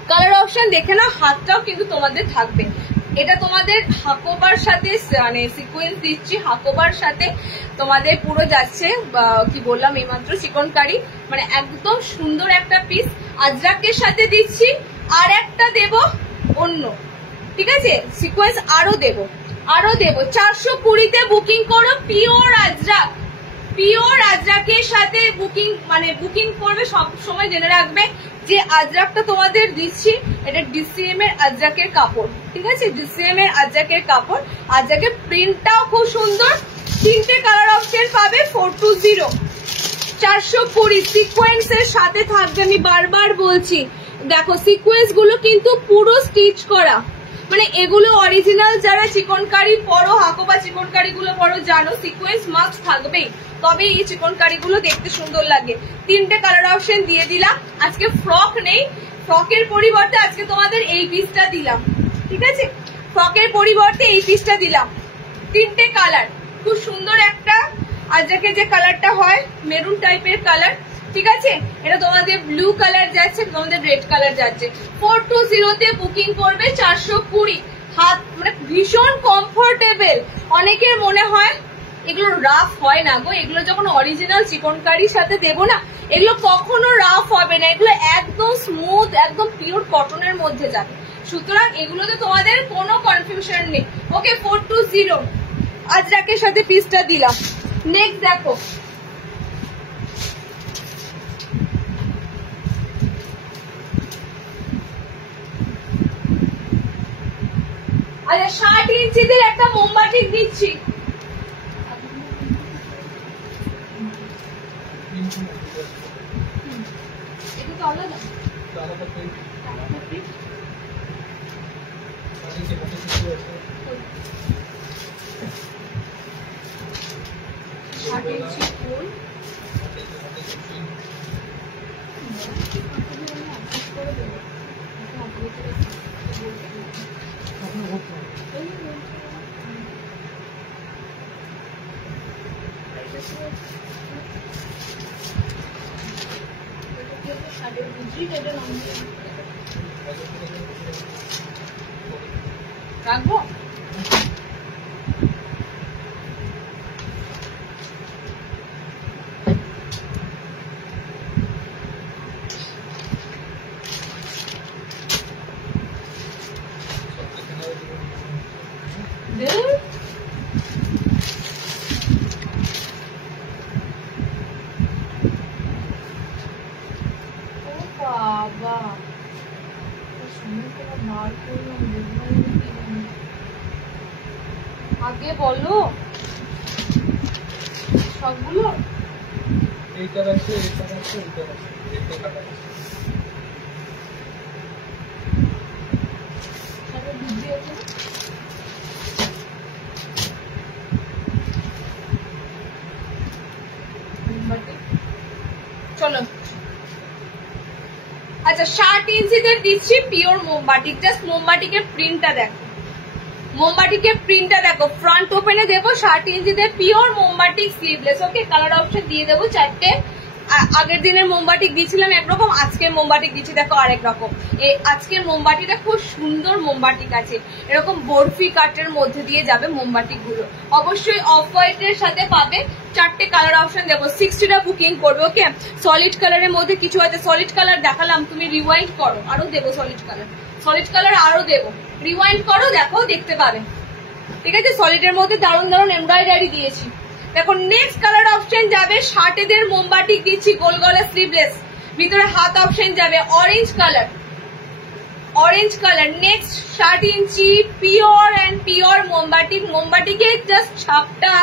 কালার অপশন দেখে নাও, হাতটাও কিন্তু তোমাদের থাকবে। এটা তোমাদের হাকোবার সাথে মানে সিকোয়েন্স দিচ্ছি, হাকোবার সাথে তোমাদের পুরো যাচ্ছে কি বললাম এইমাত্র চিকনকারি, মানে একদম সুন্দর একটা পিস। আজরাকের সাথে দিচ্ছি, আর একটা দেব অন্য, ঠিক আছে, সিকোয়েন্স আরো দেব 420-তে বুকিং করো। পিওর আজরাক, পিওর আজরাকের সাথে বুকিং করবে। সব সময় জেনে রাখবে যে আজরাকটা তোমাদের দিচ্ছি এটা ডিসিএম এর আজরাকের কাপড়, ঠিক আছে, ডিসিএম এর আজরাকের কাপড়। আজরাকের প্রিন্টটাও খুব সুন্দর। 3টে কালার অপশন পাবে। 420 420 সিকোয়েন্স এর সাথে থাকবে। আমি বারবার বলছি দেখো সিকোয়েন্স গুলো কিন্তু পুরো স্টিচ করা, মানে এগুলো অরিজিনাল। যারা চিকনকারি পরো, হাকোবা চিকনকারি গুলো পরো জানো সিকোয়েন্স মাস্ট থাকবেই, তবে এই চিকনকারি গুলো দেখতে সুন্দর লাগে। 3টে কালার অপশন দিয়ে দিলাম। আজকে ফ্রক নেই, ফ্রকের পরিবর্তে আজকে তোমাদের এই পিসটা দিলাম, ঠিক আছে, ফ্রকের পরিবর্তে এই পিসটা দিলাম। 3টে কালার, খুব সুন্দর একটা আজকে যে কালারটা হয় মেরুন টাইপের কালার, ঠিক আছে, এটা তোমাদের ব্লু কালার যাচ্ছে, তোমাদের রেড কালার যাচ্ছে। 420-তে বুকিং করবে। 420 হাত মানে ভীষণ কমফোর্টেবল। অনেকের মনে হয় এগুলো রাফ হয় না গো, এগুলো যখন অরিজিনাল চিকনকারির সাথে দেবো না এগুলো কখনো রাফ হবে না, এগুলো একদম স্মুথ, একদম পিওর কটনের মধ্যে যাবে। সুতরাং এগুলোতে তোমাদের কোনো কনফিউশন নেই। ওকে, 420 আজরাকের সাথে পিসটা দিলাম। নেক্সট দেখো, আচ্ছা 60 ইঞ্চিদের একটা মোমবাতি দিচ্ছি। এটা তো আলাদা, আলাদা প্রিন্ট, আলাদা প্রিন্ট। 60 ইঞ্চি ফুল রাখবো। আগে বলো সবগুলো এইটার আছে, এইটার আছে, এইটার আছে, এইটার কালার আছে, সাথে বুদ্ধি আছে। চলো আচ্ছা 60 ইঞ্চিদের দিচ্ছি পিওর মোমবাটিক। জাস্ট মোমবাটিকের প্রিন্টটা দেখো, মোমবাটিকের প্রিন্টটা দেখো, ফ্রন্ট ওপেনে দেবো 60 ইঞ্চিদের পিওর মোমবাটিক স্লিভলেস। ওকে, কালার অপশন দিয়ে দেবো 4টে। আগের দিনের মোমবাটিক দিয়েছিলাম একরকম, আজকের মোমবাটিক দিচ্ছি দেখো আরেক রকম। আজকের মোমবাটিটা খুব সুন্দর মোমবাটিক আছে, এরকম বরফি কাটের মধ্যে দিয়ে যাবে মোমবাটিক গুলো। অবশ্যই অফ হোয়াইটের সাথে পাবে। 4টে কালার অপশন দেবো। 60টা বুকিং করবে। ওকে, সলিড কালারের মধ্যে কিছু আছে, সলিড কালার দেখালাম, তুমি রিওয়াইন্ড করো, আরো দেবো সলিড কালার, সলিড কালার আরো দেবো, রিওয়াইন্ড করো, দেখো দেখতে পাবে, ঠিক আছে। সলিডের মধ্যে দারুণ দারুণ এমব্রয়ডারি দিয়েছি। দেখো নেক্সট কালার অপশন যাবে 60 মোমবাটিক দিচ্ছি, গোল গলা স্লিভলেস, ভিতরে হাত অপশন যাবে orange colour, orange colour. Next 60 inch pure and pure মোমবাটিক। মোমবাটিকের জাস্ট ছাপটা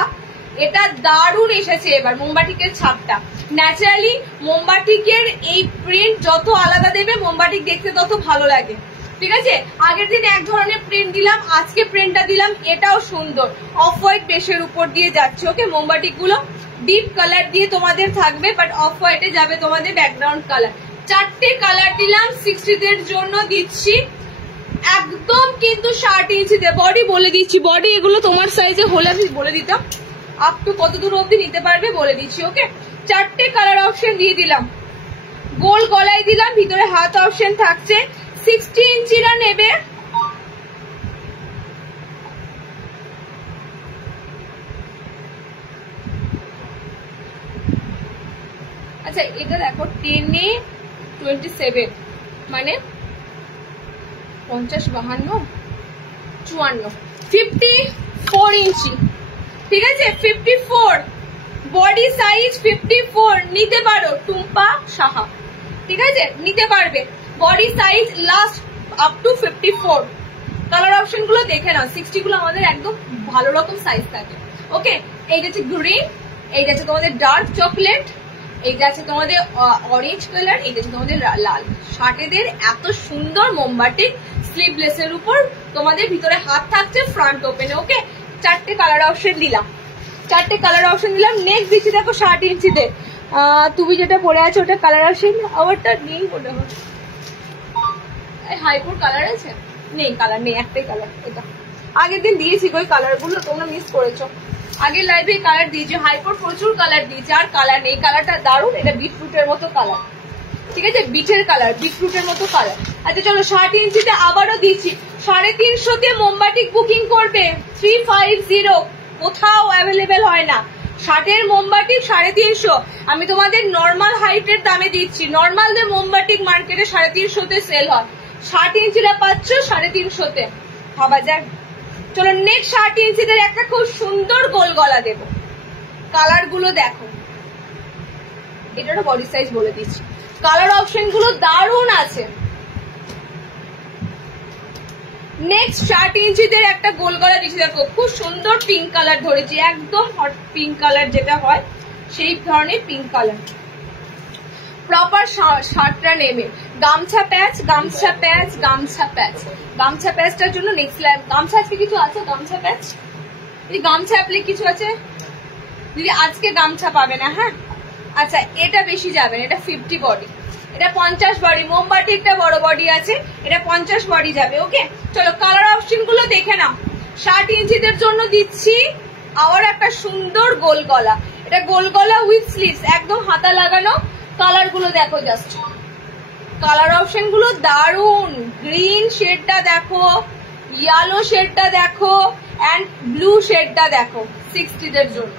এটা দারুণ এসেছে এবার, মোমবাটিকের ছাপটা। ন্যাচারালি মোমবাটিকের এই প্রিন্ট যত আলাদা দেবে মোমবাটিক দেখতে তত ভালো লাগে, ঠিক আছে। আগের দিন এক ধরনের প্রিন্ট দিলাম, আজকে প্রিন্টটা দিলাম, এটাও সুন্দর অফ হোয়াইট বেশের উপর দিয়ে যাচ্ছে। ওকে, মোমবাটিক গুলো ডিপ কালার দিয়ে তোমাদের থাকবে, বাট অফ হোয়াইটে যাবে তোমাদের ব্যাকগ্রাউন্ড কালার। 4টে কালার দিলাম। 60দের জন্য দিচ্ছি একদম কিন্তু 60 ইঞ্চিতে। বডি বলে দিচ্ছি, বডি এগুলো তোমার সাইজে হলে আমি বলে দিতাম, আপ টু কত দূর অব্দি নিতে পারবে বলে দিচ্ছি। ওকে, 4টে কালার অপশন দিয়ে দিলাম, গোল গলায় দিলাম, ভিতরে হাত অপশন থাকছে। 60 ইঞ্চিরা নেবে আচ্ছা এটা দেখো 10 এ 27 মানে 50 52 54 54 ইঞ্চি, ঠিক আছে 54 বডি সাইজ 54 নিতে পারো টুম্পা সাহা, ঠিক আছে নিতে পারবে body size last up to 54। Colour option গুলো দেখে নাও, 60 গুলো আমাদের একদম ভালো রকম সাইজ থাকে। ওকে, এইটা হচ্ছে গ্রিন, এইটা হচ্ছে তোমাদের ডার্ক চকলেট, এইটা আছে তোমাদের অরেঞ্জ কালার, এইটা হচ্ছে তোমাদের লাল। শার্টেদের এত সুন্দর মোমবাটি স্লিভলেসের উপর তোমাদের ভিতরে হাত থাকছে ফ্রন্ট ওপেনে। ওকে, 4টে কালার অপশন দিলাম, 4টে কালার অপশন দিলাম। নেক্সট দিচ্ছি দেখো 60 ইঞ্চিতে, তুমি যেটা পরে আছো ওটা কালার অপশন আমারটা নেই মনে হয়। হাইপুর কালার আছে? নেই, কালার নেই, একটাই কালার এটা। আগের দিন দিয়েছি ওই কালার গুলো, তোমরা মিস করেছো। আগের লাইভে কালার দিয়েছি, হাইপুর প্রচুর কালার দিয়েছি, আর কালার নেই। কালারটা দারুণ, এটা বিটরুটের মতো কালার, ঠিক আছে বিটের কালার, বিটরুটের মতো কালার। আচ্ছা চলো 60 ইঞ্চিতে আবারও দিচ্ছি 350-তে মোমবাটিক বুকিং করবে 350, কোথাও অ্যাভেলেবেল হয় না। 60-এর মোমবাটিক 350, আমি তোমাদের নর্মাল হাইটের দামে দিচ্ছি। নর্মালদের মোমবাটিক মার্কেটে 350-তে সেল হয়, 60 ইঞ্চিটা পাচ্ছ 350-তে, ভাবা যায়। চলো নেক্সট 60 ইঞ্চিদের একটা খুব সুন্দর গোল গলা দেবো, কালার গুলো দেখো, এটারও বডি সাইজ বলে দিচ্ছি। কালার অপশন গুলো দারুণ আছে। নেক্সট 60 ইঞ্চিদের একটা গোল গলা দিচ্ছি, দেখো খুব সুন্দর পিঙ্ক কালার ধরেছি, একদম হট পিঙ্ক কালার যেটা হয় সেই ধরনের পিঙ্ক কালার। প্রপার শার্টটা নেবে, গামছা প্যাচ, গামছা প্যাচ, গামছা প্যাচ, গামছা প্যাচটার জন্য নেক্সট লাইভ। গামছা আজকে কিছু আছে? গামছা প্যাচ, গামছা অ্যাপ্লে কিছু আছে দিদি? আজকে গামছা পাবে না, হ্যাঁ। আচ্ছা এটা বেশি যাবে, এটা 50 বডি, এটা 50 বডি। মোমবাটি একটা বড় বডি আছে, এটা 50 বডি যাবে। ওকে চলো কালার অপশন গুলো দেখে নাও। 60 ইঞ্চিদের জন্য দিচ্ছি আবার একটা সুন্দর গোল গলা, এটা গোল গলা উইথ স্লিভস, একদম হাতা লাগানো। কালার গুলো দেখো, জাস্ট কালার অপশন গুলো দারুন। গ্রিন শেডটা দেখো, ইয়েলো শেডটা দেখো, এন্ড ব্লু শেডটা দেখো 60দের জন্য,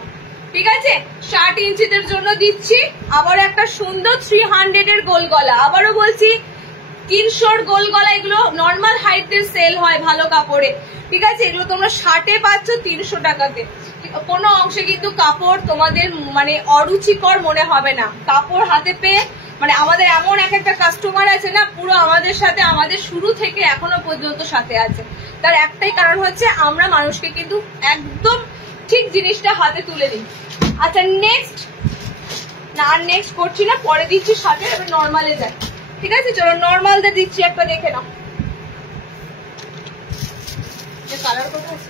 ঠিক আছে 60 ইঞ্চিদের জন্য দিচ্ছি আবার একটা সুন্দর 300-এর গোল গলা। আবারও বলছি 300-র গোল গলা, এগুলো নর্মাল হাইটের সেল হয় ভালো কাপড়ে, ঠিক আছে। এগুলো তোমরা 60-এ পাচ্ছ 300 টাকাতে। কোনো অংশে কিন্তু কাপড় তোমাদের মানে অরুচিকর মনে হবে না। কাপড় হাতে পেয়ে মানে আমাদের এমন এক একটা কাস্টমার আছে না, পুরো আমাদের সাথে আমাদের শুরু থেকে এখনো পর্যন্ত সাথে আছে। তার একটাই কারণ হচ্ছে আমরা মানুষকে কিন্তু একদম ঠিক জিনিসটা হাতে তুলে দিই। আচ্ছা নেক্সট না, আর নেক্সট করছি না, পরে দিচ্ছি 60, এবার নর্মালে যাই, ঠিক আছে। চলো নর্মালদের দিচ্ছি, একটা দেখে নাও। কালার কোথায় আছে?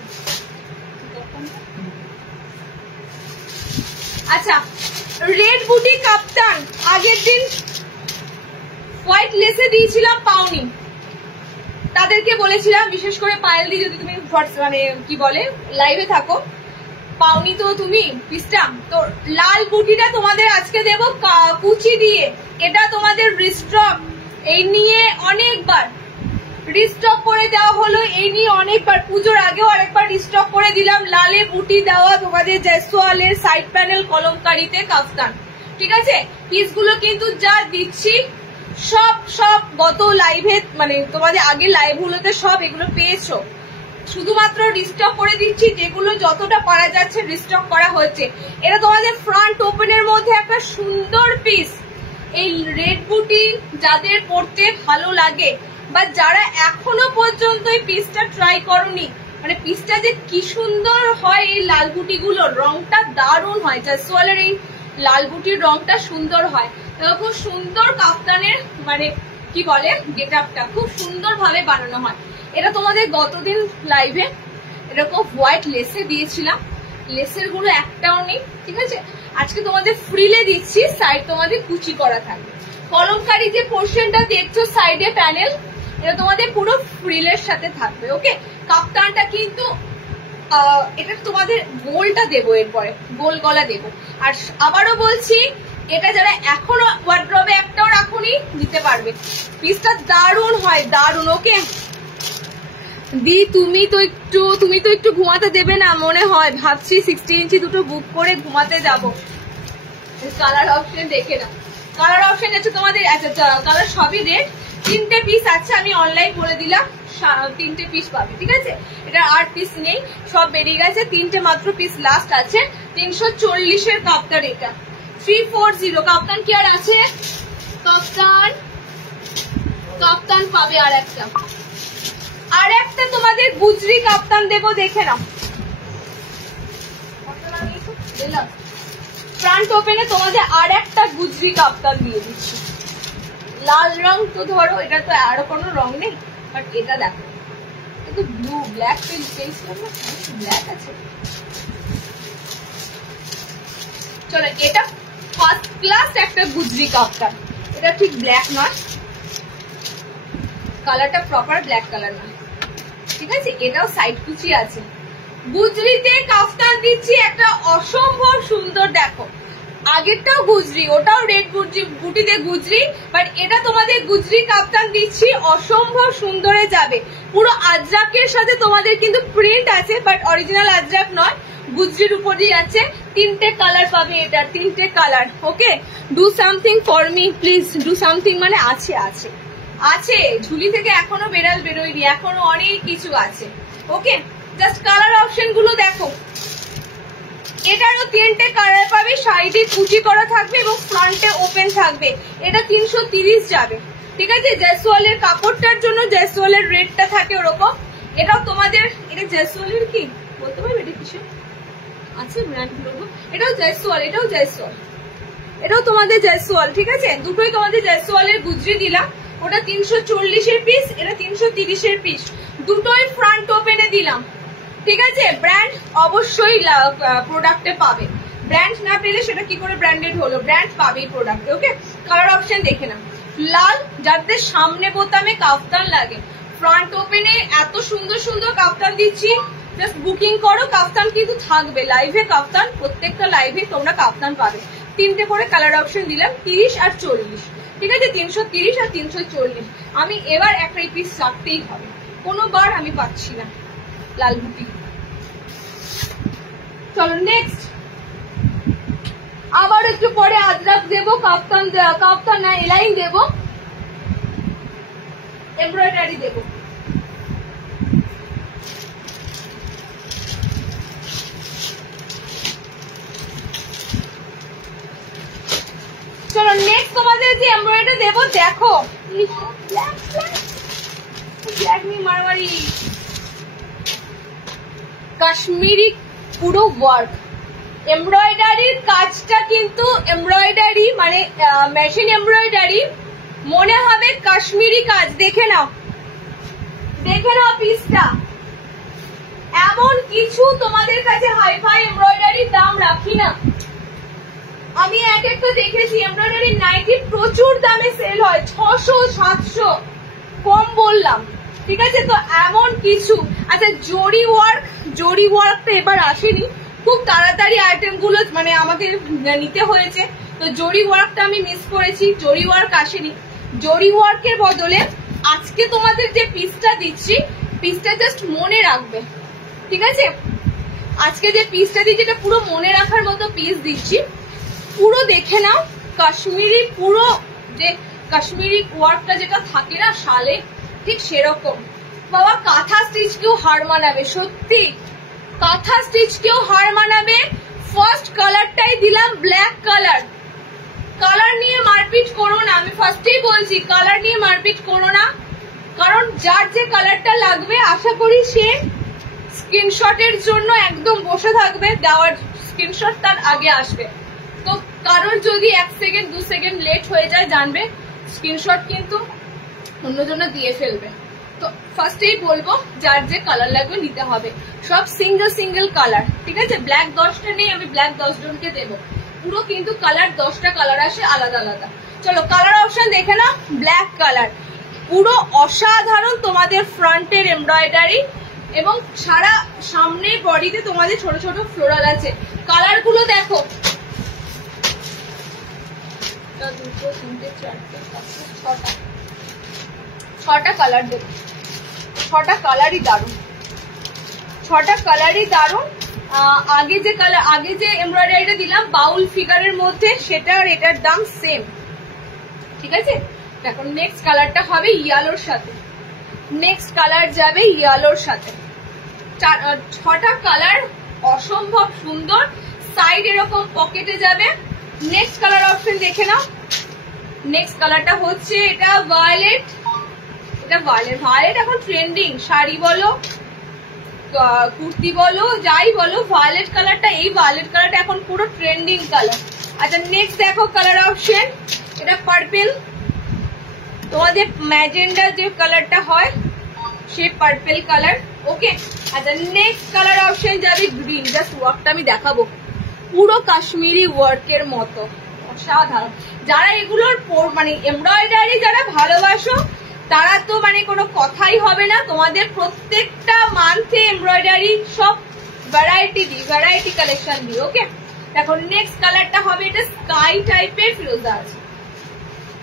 আচ্ছা রেড বুটি কাপ্তান, আগের দিন হোয়াইট লেসে দিয়েছিলাম পাউনি, তাদেরকে বলেছিলাম বিশেষ করে পায়েল দি, যদি তুমি মানে কি বলে লাইভে থাকো, পাওনি তো তুমি পিসটা, তো লাল বুটিটা তোমাদের আজকে দেবো কুচি দিয়ে। এটা তোমাদের রিস্টক, এই নিয়ে অনেকবার রিস্টক করে দেওয়া হলো, এই নিয়ে অনেকবার, পুজোর আগেও আরেকবার রিস্টক করে দিলাম। লালে বুটি দেওয়া তোমাদের জয়সওয়ালের সাইড প্যানেল কলমকারিতে কাফতান, ঠিক আছে। পিসগুলো কিন্তু যা দিচ্ছি সব গত লাইভে মানে তোমাদের আগের লাইভগুলোতে সব এগুলো পেয়েছো, শুধুমাত্র রিস্টক করে দিচ্ছি, যেগুলো যতটা পারা যাচ্ছে রিস্টক করা হচ্ছে। এটা তোমাদের ফ্রন্ট ওপেনের মধ্যে একটা সুন্দর পিস। এই রেড বুটি যাদের পরতে ভালো লাগে বা যারা এখনো পর্যন্ত এই পিসটা ট্রাই করনি, মানে পিসটা যে কি সুন্দর হয়, এই লাল বুটি গুলোর রংটা দারুণ হয়, জয়সওয়ালের এই লাল বুটির রংটা সুন্দর হয়। খুব সুন্দর কাফতানের মানে কি বলে গেট আপটা খুব সুন্দর ভাবে বানানো হয়। এটা তোমাদের গতদিন লাইভে এরকম হোয়াইট লেসে দিয়েছিলাম, লেসের গুলো একটাও নেই, ঠিক আছে। আজকে তোমাদের ফ্রিলে দিচ্ছি, সাইড তোমাদের কুচি করা থাকবে। কলমকারি যে পোর্শনটা দেখছো সাইডে প্যানেল, এটা তোমাদের পুরো ফ্রিলের সাথে থাকবে। ওকে কাপ্তানটা কিন্তু এটা তোমাদের গোলটা দেবো, এরপরে গোল গলা দেবো। আর আবারও বলছি, এটা যারা এখনো ওয়ার্ড্রবে একটাও রাখুনি নিতে পারবে, পিসটা দারুণ হয়, দারুণ। ওকে দি তুমি তো একটু ঘুমাতে দেবে না মনে হয়, ভাবছি 60 ইঞ্চি দুটো বুক করে ঘুমাতে যাব। কালার অপশন দেখে না, কালার অপশন আছে তোমাদের, আচ্ছা কালার সবই রেড, 3টে পিস আছে, আমি অনলাইন বলে দিলাম 3টে পিস পাবে, ঠিক আছে। এটা 8 পিস নেই, সব বেরিয়ে গেছে, 3টে মাত্র পিস লাস্ট আছে। 340 কাপ্তান, এটা 340 কাপ্তান কি আর আছে, কাপ্তান পাবে। আর একটা তোমাদের গুজরি কাপ্তান দেবো, দেখে নাও। ফ্রন্ট ওপেনে তোমাদের আর একটা গুজরি কাপ্তান দিয়ে দিচ্ছি। লাল রং তো ধরো, এটা তো আরো কোনো রং নেই, বাট এটা দেখো, কিন্তু ব্লু ব্ল্যাক ব্ল্যাক আছে। চলো, এটা ফার্স্ট ক্লাস একটা গুজরি কাপ্তান, এটা ঠিক ব্ল্যাক নয়, কালারটা প্রপার ব্ল্যাক কালার নয়, ঠিক আছে। এটাও সাইড কুচি আছে। গুজরিতে কাফতান দিচ্ছি একটা অসম্ভব সুন্দর, দেখো আগেরটাও গুজরি, ওটাও রেড গুজরি, বুটিতে গুজরি, বাট এটা তোমাদের গুজরি কাফতান দিচ্ছি, অসম্ভব সুন্দরে যাবে। পুরো আজরাকের সাথে তোমাদের কিন্তু প্রিন্ট আছে, বাট অরিজিনাল আজরাক নয়, গুজরির উপরই আছে। 3টে কালার পাবে, এটা 3টে colour. Okay, do something for me please, do something মানে আছে আছে আছে, ঝুলি থেকে এখনো বেরোয়নি, এখনো অনেক কিছু আছে। ওকে, জাস্ট কালার অপশন গুলো দেখো। এটারও 3টে কালার পাবে, সাইডে কুচি করা থাকবে এবং ফ্রন্টে ওপেন থাকবে। এটা 330 যাবে, ঠিক আছে। জয়সওয়ালের কাপড়টার জন্য জয়সওয়ালের রেটটা থাকে ওরকম। এটাও তোমাদের, এটা জয়সওয়ালের কি বলতে পারবে, এটা কিসের আছে ব্র্যান্ড লোগো, এটাও জয়সওয়াল, এটাও তোমাদের জয়সওয়াল, ঠিক আছে। দুটোই তোমাদের জয়সওয়ালের গুজরি দিলাম, ওটা 340 পিস, এটা 330 পিস, দুটোই ফ্রন্ট ওপেনে দিলাম, ঠিক আছে। ব্র্যান্ড অবশ্যই প্রোডাক্টে পাবে, ব্র্যান্ড না পেলে সেটা কি করে ব্র্যান্ডেড হলো, ব্র্যান্ড পাবে প্রোডাক্টে। ওকে, কালার অপশন দেখে নাও। লাল, যাদের সামনে বোতামে কাফতান লাগে, ফ্রন্ট ওপেনে এত সুন্দর সুন্দর কাফতান দিচ্ছি, জাস্ট বুকিং করো, কাফতান কিন্তু থাকবে লাইভে, কাফতান প্রত্যেকটা লাইভে তোমরা কাফতান পাবে। 3টে করে কালার অপশন দিলাম, 30 আর 40, ঠিক আছে। 330 আর 340। আমি এবার একটা পিস রাখতেই হবে, কোনোবার আমি পাচ্ছি না লাল বুটি। চলো নেক্সট, আবার একটু পরে আজরাক দেবো, কাপ্তান না এলাইন দেবো, এমব্রয়ডারি দেবো। চলো নেক্সট তোমাদের যে এমব্রয়ডারি দেবো, দেখো মারওয়ারি কাশ্মীরি পুরো ওয়ার্ক, এমব্রয়ডারির কাজটা কিন্তু এমব্রয়ডারি মানে মেশিন এমব্রয়ডারি, মনে হবে কাশ্মীরি কাজ। দেখে নাও পিসটা, এমন কিছু তোমাদের কাছে হাইফাই এমব্রয়ডারির দাম রাখি না। আমি এক একটা দেখেছি এমব্রয়ডারি নাইটি প্রচুর দামে সেল হয়, 600-700, কম বললাম, ঠিক আছে। তো এমন কিছু, আচ্ছা জরি ওয়ার্কটা এবার আসেনি, খুব তাড়াতাড়ি আইটেম গুলো মানে আমাকে নিতে হয়েছে, তো জরি ওয়ার্কটা আমি মিস করেছি, জরি ওয়ার্ক আসেনি। জরি ওয়ার্কের বদলে আজকে তোমাদের যে পিসটা দিচ্ছি, পিসটা জাস্ট মনে রাখবে, ঠিক আছে। আজকে যে পিসটা দিচ্ছি এটা পুরো মনে রাখার মতো পিস দিচ্ছি, পুরো দেখে নাও। কাশ্মীরি পুরো যে কাশ্মীরি ওয়ার্কটা যেটা থাকে না শালে, ঠিক সেরকম। বাবা কাঁথা স্টিচ কেও হার মানাবে, সত্যি কাঁথা স্টিচ কেও হার মানাবে। ফার্স্ট কালারটাই দিলাম ব্ল্যাক কালার, কালার নিয়ে মারপিট করো না, আমি ফার্স্টেই বলছি কালার নিয়ে মারপিট করো না, কারণ যার যে কালারটা লাগবে আশা করি সে স্ক্রিনশটের জন্য একদম বসে থাকবে, দেওয়ার স্ক্রিনশট তার আগে আসবে। তো কারোর যদি 1 সেকেন্ড 2 সেকেন্ড লেট হয়ে যায় জানবে স্ক্রিনশট কিন্তু অন্যজনে দিয়ে ফেলবে। তো ফার্স্টেই বলবো যার যে কালার লাগবে নিতে হবে, সব সিঙ্গেল কালার, ঠিক আছে। ব্ল্যাক 10টা নেই, আমি ব্ল্যাক 10 জনকে দেবো, পুরো কিন্তু কালার 10টা কালার আসে আলাদা আলাদা। চলো কালার অপশন দেখে না, ব্ল্যাক কালার পুরো অসাধারণ, তোমাদের ফ্রন্টের এমব্রয়ডারি এবং সারা সামনের বডিতে তোমাদের ছোট ছোট ফ্লোরাল আছে। কালার গুলো দেখো, 6টা কালার দেবো, 6টা কালারই দারুণ, 6টা কালারই দারুণ। আগে যে এমব্রয়ডারিটা দিলাম বাউল ফিগারের মধ্যে, সেটা আর এটার দাম সেম, ঠিক আছে। দেখো নেক্সট কালারটা হবে ইয়েলোর সাথে, নেক্সট কালার যাবে ইয়েলোর সাথে। 6টা কালার অসম্ভব সুন্দর, সাইড এরকম পকেটে যাবে। নেক্সট কালার অপশন দেখে নাও। নেক্সট কালারটা হচ্ছে এটা ভায়োলেট, এটা ভায়োলেট এখন ট্রেন্ডিং, শাড়ি বলো কুর্তি বলো যাই বলো, ভায়োলেট কালারটা, এই ভায়োলেট কালারটা এখন পুরো ট্রেন্ডিং কালার। আচ্ছা নেক্সট দেখো কালার অপশন, এটা পার্পল, তোমাদের ম্যাজেন্ডা যে কালারটা হয় সে পার্পল কালার। ওকে আচ্ছা নেক্সট কালার অপশন যাবে গ্রিন। জাস্ট ওয়ার্কটা আমি দেখাবো, পুরো কাশ্মীরি ওয়ার্কের মতো অসাধারণ। যারা এগুলোর মানে এমব্রয়ডারি যারা ভালোবাসো তারা তো মানে কোনো কথাই হবে না, তোমাদের প্রত্যেকটা মান্থে এমব্রয়ডারি সব ভ্যারাইটি কালেকশন দিই। ওকে দেখো নেক্সট কালারটা হবে এটা স্কাই টাইপের ফিরোজা আছে,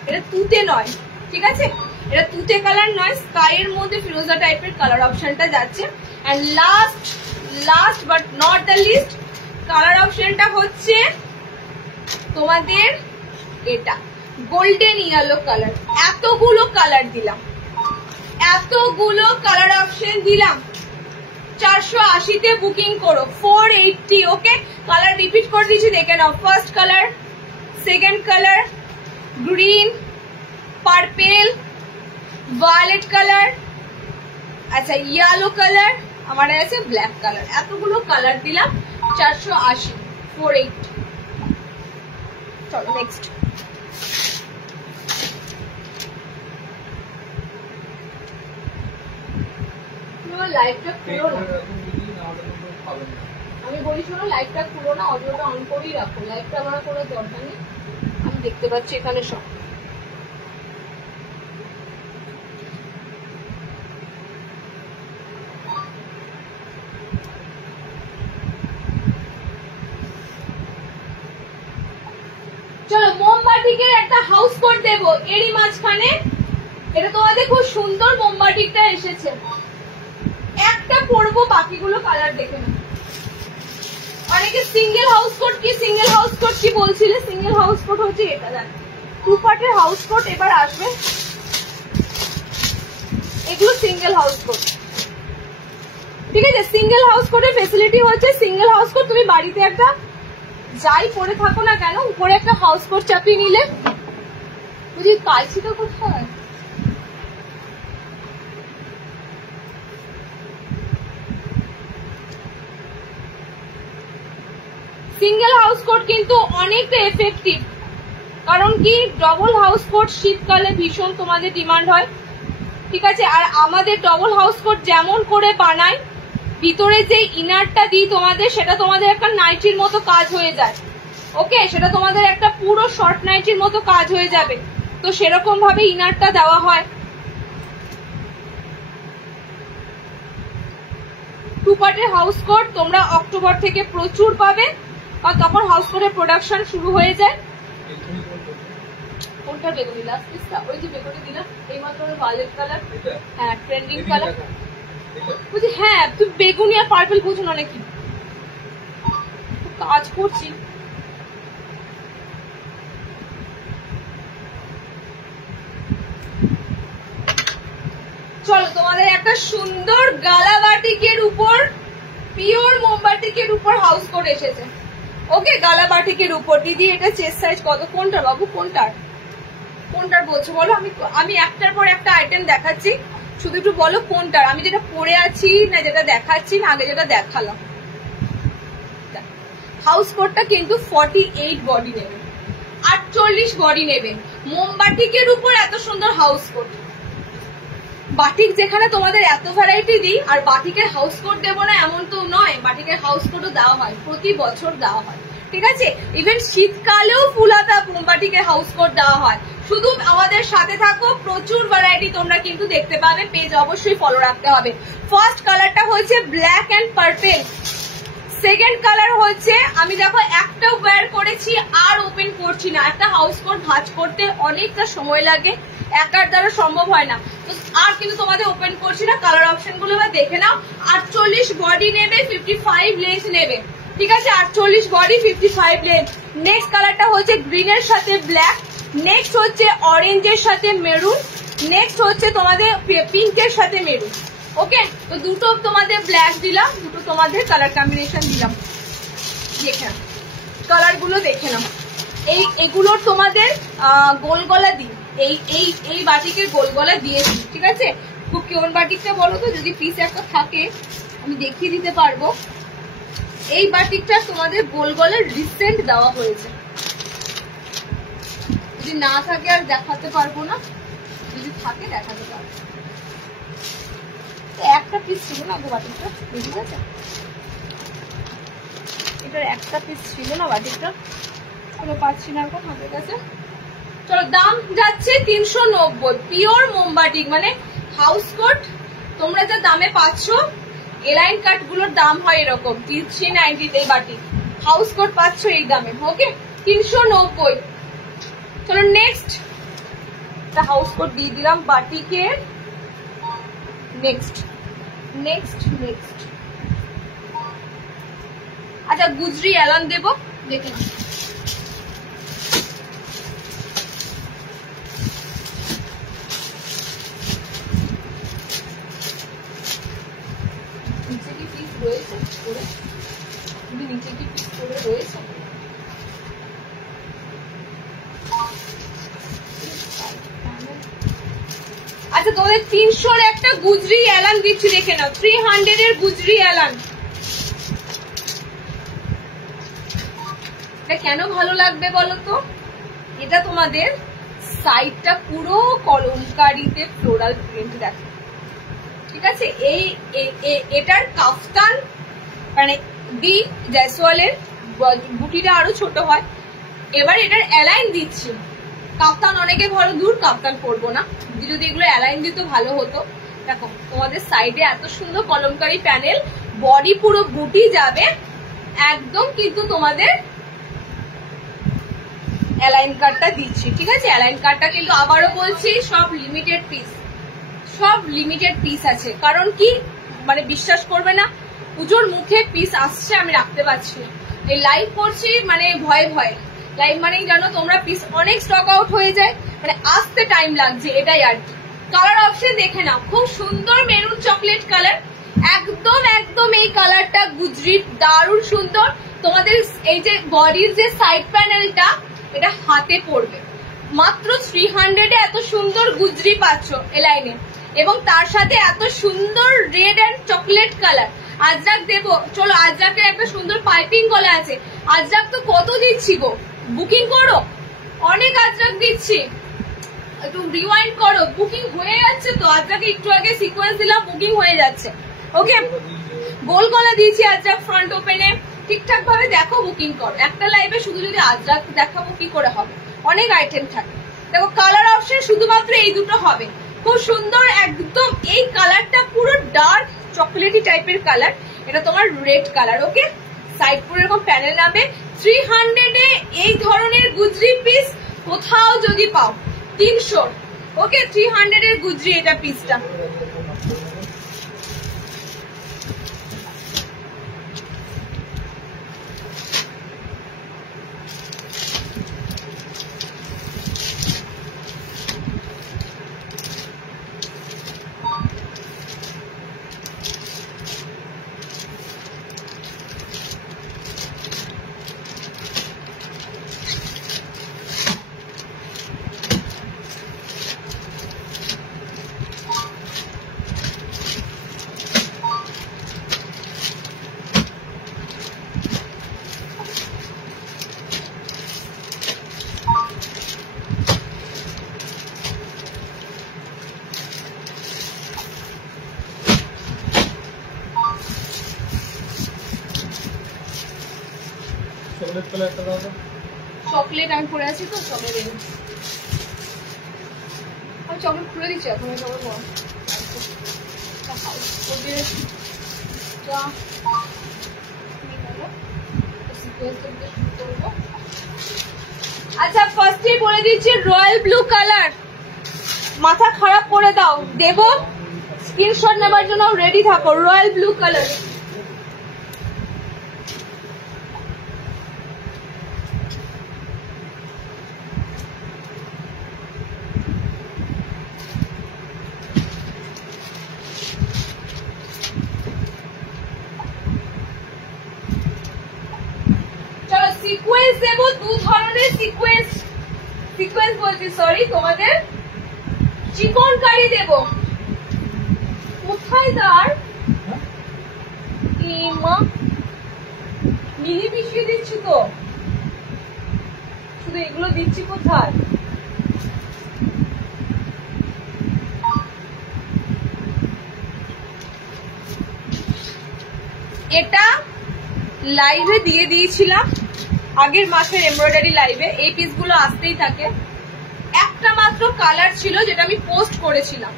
এটা তুতে নয়, ঠিক আছে, এটা তুতে কালার নয়, স্কাই এর মধ্যে ফিরোজা টাইপের কালার অপশনটা যাচ্ছে। And last but not the least colour অপশনটা হচ্ছে তোমাদের এটা গোল্ডেন ইয়েলো কালার। এতগুলো কালার দিলাম, এতগুলো কালার অপশন দিলাম, 480-তে বুকিং করো, 480। ওকে কালার রিপিট করে দিচ্ছি দেখে নাও। First colour, second colour green, purple, violet colour, আচ্ছা ইয়েলো কালার, আমার আছে ব্ল্যাক কালার। এতগুলো কালার দিলাম 480, 480। চলো নেক্সট। লাইটটা খুলো না, আমি বলি শোনো লাইটটা খুলো না, অডিওটা অন করেই রাখো, লাইটটা আমার কোনো দরকার নেই, আমি দেখতে পাচ্ছি এখানে সব। চলো মোমবাটিকের একটা হাউস কোট দেবো এরই মাঝখানে, এটা তোমাদের খুব সুন্দর মোমবাটিকটা এসেছে, একটা পরবো বাকিগুলো কালার দেখে না। অনেকে সিঙ্গেল হাউস কোট কি বলছিলে, সিঙ্গেল হাউস কোট হচ্ছে এটা, দেখ 2 পার্টের হাউস কোট এবার আসবে, এগুলো সিঙ্গেল হাউস কোট, ঠিক আছে। সিঙ্গেল হাউস কোটের ফেসিলিটি হচ্ছে সিঙ্গেল হাউস কোট তুমি বাড়িতে একটা যাই পরে থাকো না কেন উপরে একটা হাউস কোট চাপিয়ে নিলে, বুঝি কালচিটা কোথায়, সিঙ্গেল হাউস কোট কিন্তু অনেকটা এফেক্টিভ, কারণ কি ডবল হাউস কোট শীতকালে ভীষণ তোমাদের ডিমান্ড হয়, ঠিক আছে। আর আমাদের ডবল হাউস কোট যেমন করে বানায়, ভিতরে যে ইনারটা দিই তোমাদের, সেটা তোমাদের একটা নাইটির মতো কাজ হয়ে যায়। ওকে সেটা তোমাদের একটা পুরো শর্ট নাইটির মতো কাজ হয়ে যাবে, তো সেরকম ভাবে ইনারটা দেওয়া হয়। 2 পার্টের হাউস কোট তোমরা অক্টোবর থেকে প্রচুর পাবে, আর তখন হাউস কোটের প্রোডাকশন শুরু হয়ে যায়। কোনটা বেগুনি লাস্ট পিসটা, ওই যে বেগুনি দিলাম এইমাত্র ভায়োলেট কালার, হ্যাঁ ট্রেন্ডিং কালার, বুঝি হ্যাঁ তুই বেগুনি আর পার্পল বুঝো না নাকি, কাজ করছি। চলো তোমাদের একটা সুন্দর গালা বাটিকের উপর, পিওর মোমবাটিকের উপর হাউস কোট এসেছে। ওকে গালা বাটিকের উপর। দিদি এটা চেস্ট সাইজ কত, কোনটার বাবু, কোনটার বলছো বলো, আমি একটার পর একটা আইটেম দেখাচ্ছি, শুধু একটু বলো কোনটার, আমি যেটা পরে আছি না যেটা দেখাচ্ছি না আগে যেটা দেখালাম। হাউস কোটটা কিন্তু 48 বডি নেবে, 48 বডি নেবে, মোমবাটিকের উপর এত সুন্দর হাউস কোট। বাটিক যেখানে তোমাদের এত ভ্যারাইটি দিই, আর বাটিকের হাউস কোট দেবো না এমন তো নয়, বাটিকের হাউস কোটও দেওয়া হয়, প্রতি বছর দেওয়া হয়, ঠিক আছে। ইভেন শীতকালেও ফুলাতা বাটিকের হাউস কোট দেওয়া হয়। শুধু আমাদের সাথে থাকো, প্রচুর ভ্যারাইটি তোমরা কিন্তু দেখতে পাবে, পেজ অবশ্যই ফলো রাখতে হবে। ফার্স্ট কালারটা হচ্ছে black and purple, second colour হচ্ছে, আমি দেখো একটা ওয়্যার করেছি আর ওপেন করছি না, একটা হাউস কোট ভাঁজ করতে অনেকটা সময় লাগে, একার দ্বারা সম্ভব হয় না, তো আর কিন্তু তোমাদের ওপেন করছি না। কালার অপশন গুলো এবার দেখে নাও। 48 বডি নেবে, 55 লেন্থ নেবে, ঠিক আছে, 48 বডি 55 লেন্থ। নেক্সট কালারটা হচ্ছে গ্রিনের সাথে ব্ল্যাক, নেক্সট হচ্ছে অরেঞ্জের সাথে মেরুন, নেক্সট হচ্ছে তোমাদের পিঙ্কের সাথে মেরুন। ওকে, তো দুটো তোমাদের ব্ল্যাক দিলাম, দুটো তোমাদের কালার কম্বিনেশন দিলাম। দেখে নাও কালার গুলো, দেখে নাও। এগুলোর তোমাদের গোল গলা দিই, এই বাটিকের গোল গলা দিয়েছি, ঠিক আছে। খুব কেমন বাটিকটা বলো তো, যদি পিস একটা থাকে আমি দেখিয়ে দিতে পারবো। এই বাটিকটা তোমাদের গোল গলার রিসেন্ট দেওয়া হয়েছে, যদি না থাকে আর দেখাতে পারবো না, যদি থাকে দেখাতে পারবো। একটা পিস ছিল না গো বাটিকটা, বুঝে গেছে, এটার একটা পিস ছিল না বাটিকটা, চলো পাচ্ছি না এখন হাতের কাছে। চলো দাম যাচ্ছে 390, পিওর মোমবাটিক মানে হাউস কোট। তোমরা যা দামে পাচ্ছ, এলাইন কাট গুলোর দাম হয় এরকম 390 এই বাটিক, হাউস কোট পাচ্ছ এই দামে। ওকে, 390। চলো নেক্সট হাউস কোট দিয়ে দিলাম বাটিকের। নেক্সট নেক্সট নেক্সট আচ্ছা, গুজরি অ্যালান দেবো, দেখে নাও। নিচে কি পিস রয়েছে করে, নিচে কি পিস করে রয়েছে? আচ্ছা, তোমাদের 300-র একটা গুজরি অ্যালান দিচ্ছি, দেখে নাও। 300 এর গুজরি অ্যালান, এটা কেন ভালো লাগবে বলো তো? এটা তোমাদের সাইডটা পুরো কলমকারীতে ফ্লোরাল প্রিন্ট দেখো, ঠিক আছে। এটার কাফতান মানে দি জয়সওয়ালের বুটিটা আরো ছোট হয়। এবার এটার অ্যালাইন দিচ্ছি, কাফতান অনেকে ভালো দূর কাফতান পরবো না, যদি এগুলো অ্যালাইন দিত ভালো হতো। দেখো তোমাদের সাইডে এত সুন্দর কলমকারী প্যানেল, বডি পুরো বুটি যাবে একদম, কিন্তু তোমাদের অ্যালাইন কাটটা দিচ্ছি, ঠিক আছে। অ্যালাইন কাটটা কিন্তু আবারও বলছি সব লিমিটেড পিস, সব লিমিটেড পিস আছে। কারণ কি মানে বিশ্বাস করবে না, পুজোর মুখে পিস আসছে আমি রাখতে পারছি না। এই লাইভ করছি মানে ভয়ে ভয়ে, লাইভ মানেই জানো তোমরা পিস অনেক স্টক আউট হয়ে যায়, মানে আসতে টাইম লাগছে, এটাই আর কি। কালার অপশন দেখে নাও, খুব সুন্দর মেরুন চকলেট কালার, একদম একদম এই কালারটা গুজরির দারুণ সুন্দর। তোমাদের এই যে বডির যে সাইড প্যানেলটা, এটা হাতে পড়বে মাত্র 300 এ। এত সুন্দর গুজরি পাচ্ছ এলাইনে, এবং তার সাথে এত সুন্দর red and chocolate colour. Ajrak দেবো, চলো আজরাকের একটা সুন্দর পাইপিং গলা আছে। আজরাক তো কত দিচ্ছি গো, বুকিং করো, অনেক আজরাক দিচ্ছি, একটু রিওয়াইন্ড করো, বুকিং হয়ে যাচ্ছে তো। আজরাকে একটু আগে সিকোয়েন্স দিলাম, বুকিং হয়ে যাচ্ছে। ওকে, গোল গলা দিয়েছি আজরাক ফ্রন্ট ওপেনে, ঠিকঠাক ভাবে দেখো, বুকিং করো। একটা লাইভে শুধু যদি আজরাক দেখাবো কি করে হবে, অনেক আইটেম থাকে। দেখো কালার অপশন শুধুমাত্র এই দুটো হবে, খুব সুন্দর একদম। এই কালারটা পুরো ডার্ক চকলেটি টাইপের কালার, এটা তোমার রেড কালার। ওকে, সাইড পুরো এরকম প্যানেল নামে। 300 এ এই ধরনের গুজরি পিস কোথাও যদি পাও 300। ওকে, 300 এর গুজরি এটা পিসটা। চকলেট আমি পরে আছি তো, চকলেট আমি চকলেট খুলে দিচ্ছি এখন। আচ্ছা, ফার্স্টে বলে দিচ্ছি রয়্যাল ব্লু কালার, মাথা খারাপ করে দাও, দেবো স্ক্রিনশট নেবার জন্য রেডি থাকো। রয়্যাল ব্লু কালার, সিকোয়েন্স দেবো, দু ধরনের সিকোয়েন্স বলছি, সরি, তোমাদের চিকনকারি দেবো। কোথায় তার মিনি পিছিয়ে দিচ্ছি তো, শুধু এগুলো দিচ্ছি কোথায়? এটা লাইভে দিয়ে দিয়েছিলাম আগের মাসের এমব্রয়ডারি লাইভে, এই পিসগুলো আসতেই থাকে। একটা মাত্র কালার ছিল যেটা আমি পোস্ট করেছিলাম,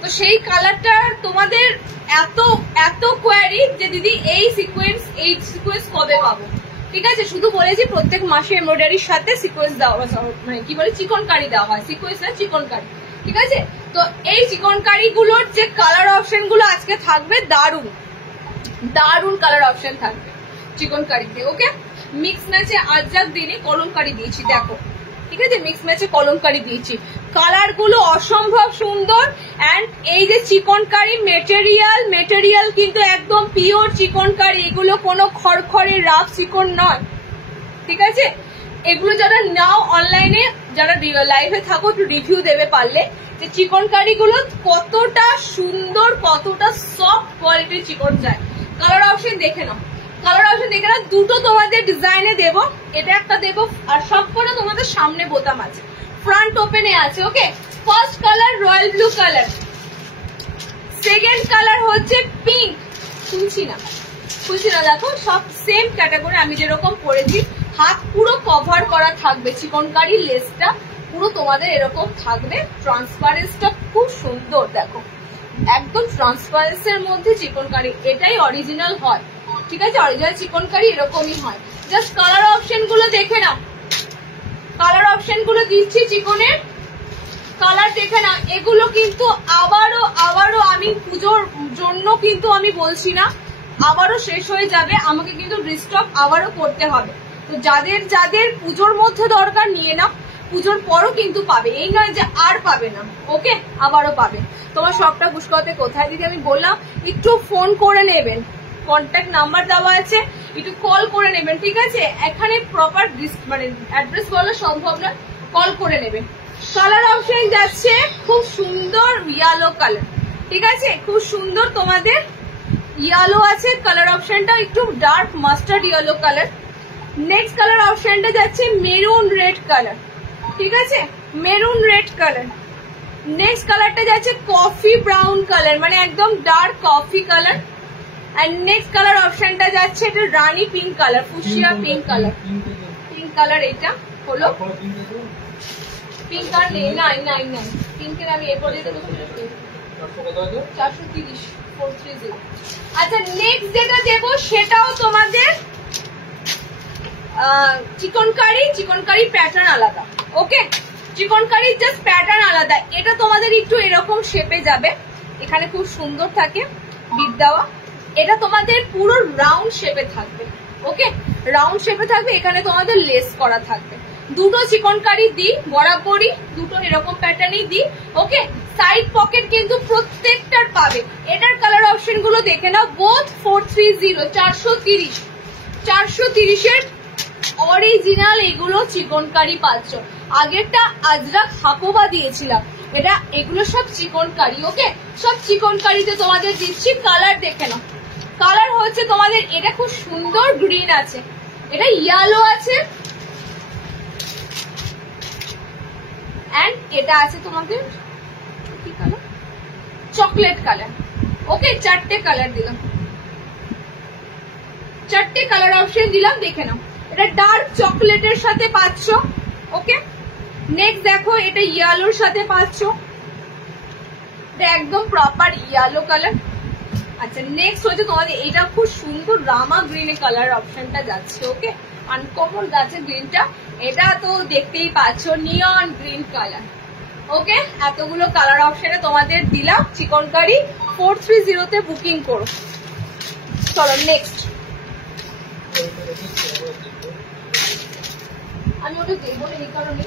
তো সেই কালারটা তোমাদের এত এত কোয়ারি যে দিদি এই সিকোয়েন্স কবে পাবো। ঠিক আছে, শুধু বলেছি প্রত্যেক মাসে এমব্রয়ডারির সাথে সিকোয়েন্স দেওয়া, মানে কি বলে চিকনকারি দেওয়া হয়, সিকোয়েন্স না চিকনকারি। ঠিক আছে, তো এই চিকনকারি গুলোর যে কালার অপশন গুলো আজকে থাকবে, দারুন দারুন কালার অপশন থাকবে চিকনকারিতে। ওকে, মিক্স ম্যাচে আজরাক দিনে কলমকারি দিয়েছি, দেখো। ঠিক আছে, মিক্স ম্যাচে কলমকারি দিয়েছি, কালার গুলো অসম্ভব সুন্দর। এন্ড এই যে চিকনকারি মেটেরিয়াল কিন্তু একদম পিওর চিকনকারি, এগুলো কোনো খড়খড়ে রাফ চিকন নয়। ঠিক আছে, এগুলো যারা নাও অনলাইনে, যারা লাইভে থাকো একটু রিভিউ দেবে পারলে যে চিকনকারি গুলো কতটা সুন্দর, কতটা সফট কোয়ালিটির চিকন যায়। কালার অপশন দেখে নাও, দুটো তোমাদের ডিজাইনে দেবো, এটা একটা দেবো, আর সবকটা তোমাদের সামনে বোতাম আছে, ফ্রন্ট ওপেনে আছে। Okay, first colour royal blue colour, second colour হচ্ছে পিঙ্ক। খুলছি না, দেখো সব সেম ক্যাটাগরি, আমি যেরকম পরেছি, হাত পুরো কভার করা থাকবে, চিকনকারি লেসটা পুরো তোমাদের এরকম থাকবে, ট্রান্সপারেন্সটা খুব সুন্দর, দেখো একদম ট্রান্সপারেন্সের মধ্যে চিকনকারি, এটাই অরিজিনাল হয়। ঠিক আছে, অরিজিনাল চিকনকারি এরকমই হয়। জাস্ট কালার অপশন গুলো দেখে নাও, কালার অপশন গুলো দিচ্ছি চিকনের, কালার দেখে নাও। এগুলো কিন্তু আবারও আমি পুজোর জন্য কিন্তু আমি বলছি না, আবারও শেষ হয়ে যাবে, আমাকে কিন্তু রিস্টক আবারও করতে হবে। তো যাদের পুজোর মধ্যে দরকার নিয়ে নাও, পুজোর পরও কিন্তু পাবে, এই নয় যে আর পাবে না। ওকে, আবারও পাবে। তোমার সবটা পুষ্করতে কোথায় দিদি আমি বললাম, একটু ফোন করে নেবেন, কন্ট্যাক্ট নাম্বার দেওয়া আছে, একটু কল করে নেবেন। ঠিক আছে, এখানে প্রপার মানে অ্যাড্রেস বলা সম্ভব না, কল করে নেবেন। কালার অপশন যাচ্ছে খুব সুন্দর ইয়েলো কালার। ঠিক আছে, খুব সুন্দর তোমাদের ইয়েলো আছে, কালার অপশনটা একটু dark mustard yellow colour. Next colour অপশনটা যাচ্ছে মেরুন রেড কালার। ঠিক আছে, মেরুন রেড কালার। নেক্সট কালারটা যাচ্ছে কফি ব্রাউন কালার, মানে একদম ডার্ক কফি কালার। আর নেক্সট কালার অপশনটা যাচ্ছে এটা রানী pink colour, fuchsia pink colour. এটা হলো পিঙ্ক আর নাই পিঙ্কের আমি এরপরে 430 430। আচ্ছা, নেক্সট যেটা দেবো সেটাও তোমাদের চিকনকারি প্যাটার্ন আলাদা। ওকে, চিকনকারি জাস্ট প্যাটার্ন আলাদা, এটা তোমাদের একটু এরকম শেপে যাবে, এখানে খুব সুন্দর থাকে বিট দেওয়া, এটা তোমাদের পুরো রাউন্ড শেপে থাকবে। ওকে, রাউন্ড শেপে থাকবে, এখানে তোমাদের লেস করা থাকবে। দুটো চিকনকারি দিই বরাবরই, দুটো এরকম প্যাটার্নই দিই। ওকে, সাইড পকেট কিন্তু প্রত্যেকটার পাবে। এটার কালার অপশন গুলো দেখে নাও, বোথ 430 430 অরিজিনাল এগুলো চিকনকারি পাচ্ছ। আগেরটা আজরাক হাকোবা দিয়েছিলাম, এগুলো সব চিকনকারি। ওকে, সব চিকনকারিতে তোমাদের দিচ্ছি। কালার দেখে নাও, কালার হচ্ছে তোমাদের এটা খুব সুন্দর গ্রিন আছে, এটা ইয়েলো আছে, এন্ড এটা আছে তোমাদের কি কালার, চকলেট কালার। ওকে, চারটে কালার দিলাম, চারটে কালার অপশন দিলাম, দেখে নাও। এটা ডার্ক চকলেটের সাথে পাচ্ছ। ওকে, নেক্সট দেখো এটা ইয়েলোর সাথে পাচ্ছ, এটা একদম প্রপার ইয়েলো কালার। আচ্ছা, নেক্সট হচ্ছে তোমাদের এটা খুব সুন্দর রামা গ্রিন কালার অপশনটা যাচ্ছে। ওকে, আনকমন যাচ্ছে গ্রিনটা, এটা তো দেখতেই পাচ্ছ নিয়ন গ্রিন কালার। ওকে, এতগুলো কালার অপশনে তোমাদের দিলাম চিকনকারি। 430 বুকিং করো। চলো নেক্সট, আমি ওটা দেবো না এই কারণে,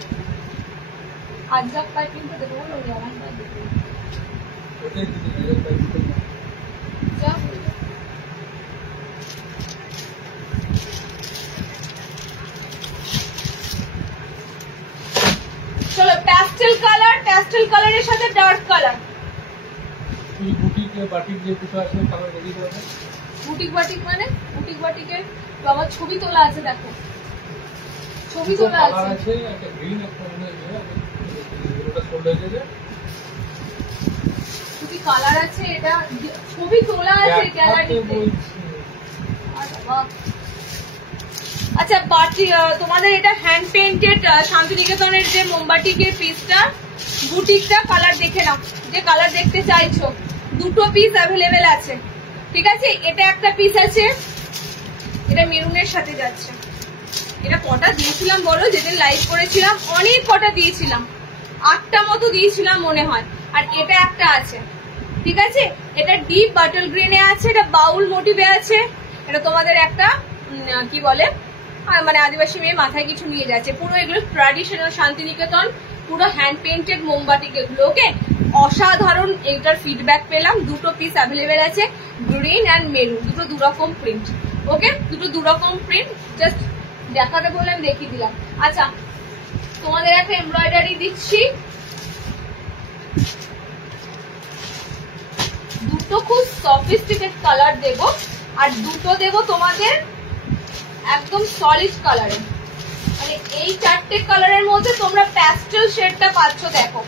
আজরাক পাইপিংটা দেবো না, আমার প্যাস্টেল কালার, প্যাস্টেল কালারের সাথে ডার্ক কালার। বুটিক বাটিক যে কিছু আছে কালার রেডি করে দেন। বুটিক বাটিক মানে বুটিক বাটিকের বাবা ছবি তোলা আছে, দেখো ছবি তোলা আছে। কালার আছে একটা গ্রিন একটা মনে হয় এটা সোল্ড হয়ে যাবে। ছবি কালার আছে, এটা ছবি তোলা আছে গ্যালারিতে। আচ্ছা বাটি তোমাদের এটা হ্যান্ড পেইন্টেড শান্তিনিকেতনের যে মোমবাটিকের পিসটা বুটিকটা কালার দেখে নাও, যে কালার দেখতে চাইছো। দুটো পিস অ্যাভেলেবেল আছে, ঠিক আছে। এটা একটা পিস আছে, এটা মেরুনের সাথে যাচ্ছে। এটা কটা দিয়েছিলাম বলো, যেদিন লাইভ করেছিলাম অনেক কটা দিয়েছিলাম, 8টা মতো দিয়েছিলাম মনে হয়। আর এটা একটা আছে, ঠিক আছে। এটা ডিপ বাটল গ্রিনে আছে, এটা বাউল মোটিভে আছে। এটা তোমাদের একটা কি বলে মানে আদিবাসী মেয়ে মাথায় কিছু নিয়ে যাচ্ছে। পুরো এগুলো ট্র্যাডিশনাল শান্তিনিকেতন, পুরো হ্যান্ড পেইন্টেড মোমবাটিক এগুলো। ওকে, অসাধারণ এটার ফিডব্যাক পেলাম। দুটো পিস অ্যাভেলেবেল আছে, গ্রিন অ্যান্ড মেরুন, দুটো দুরকম প্রিন্ট। ওকে, দুটো দুরকম প্রিন্ট, জাস্ট দেখাতে বললাম, দেখিয়ে দিলাম। আচ্ছা তোমাদের একটা এমব্রয়ডারি দিচ্ছি, দুটো খুব সফিস্টিকেট কালার দেব, আর দুটো দেব তোমাদের একদম সলিড কালারে। মানে এই 4টে কালারের মধ্যে তোমরা প্যাস্টেল শেডটা পাচ্ছ, দেখো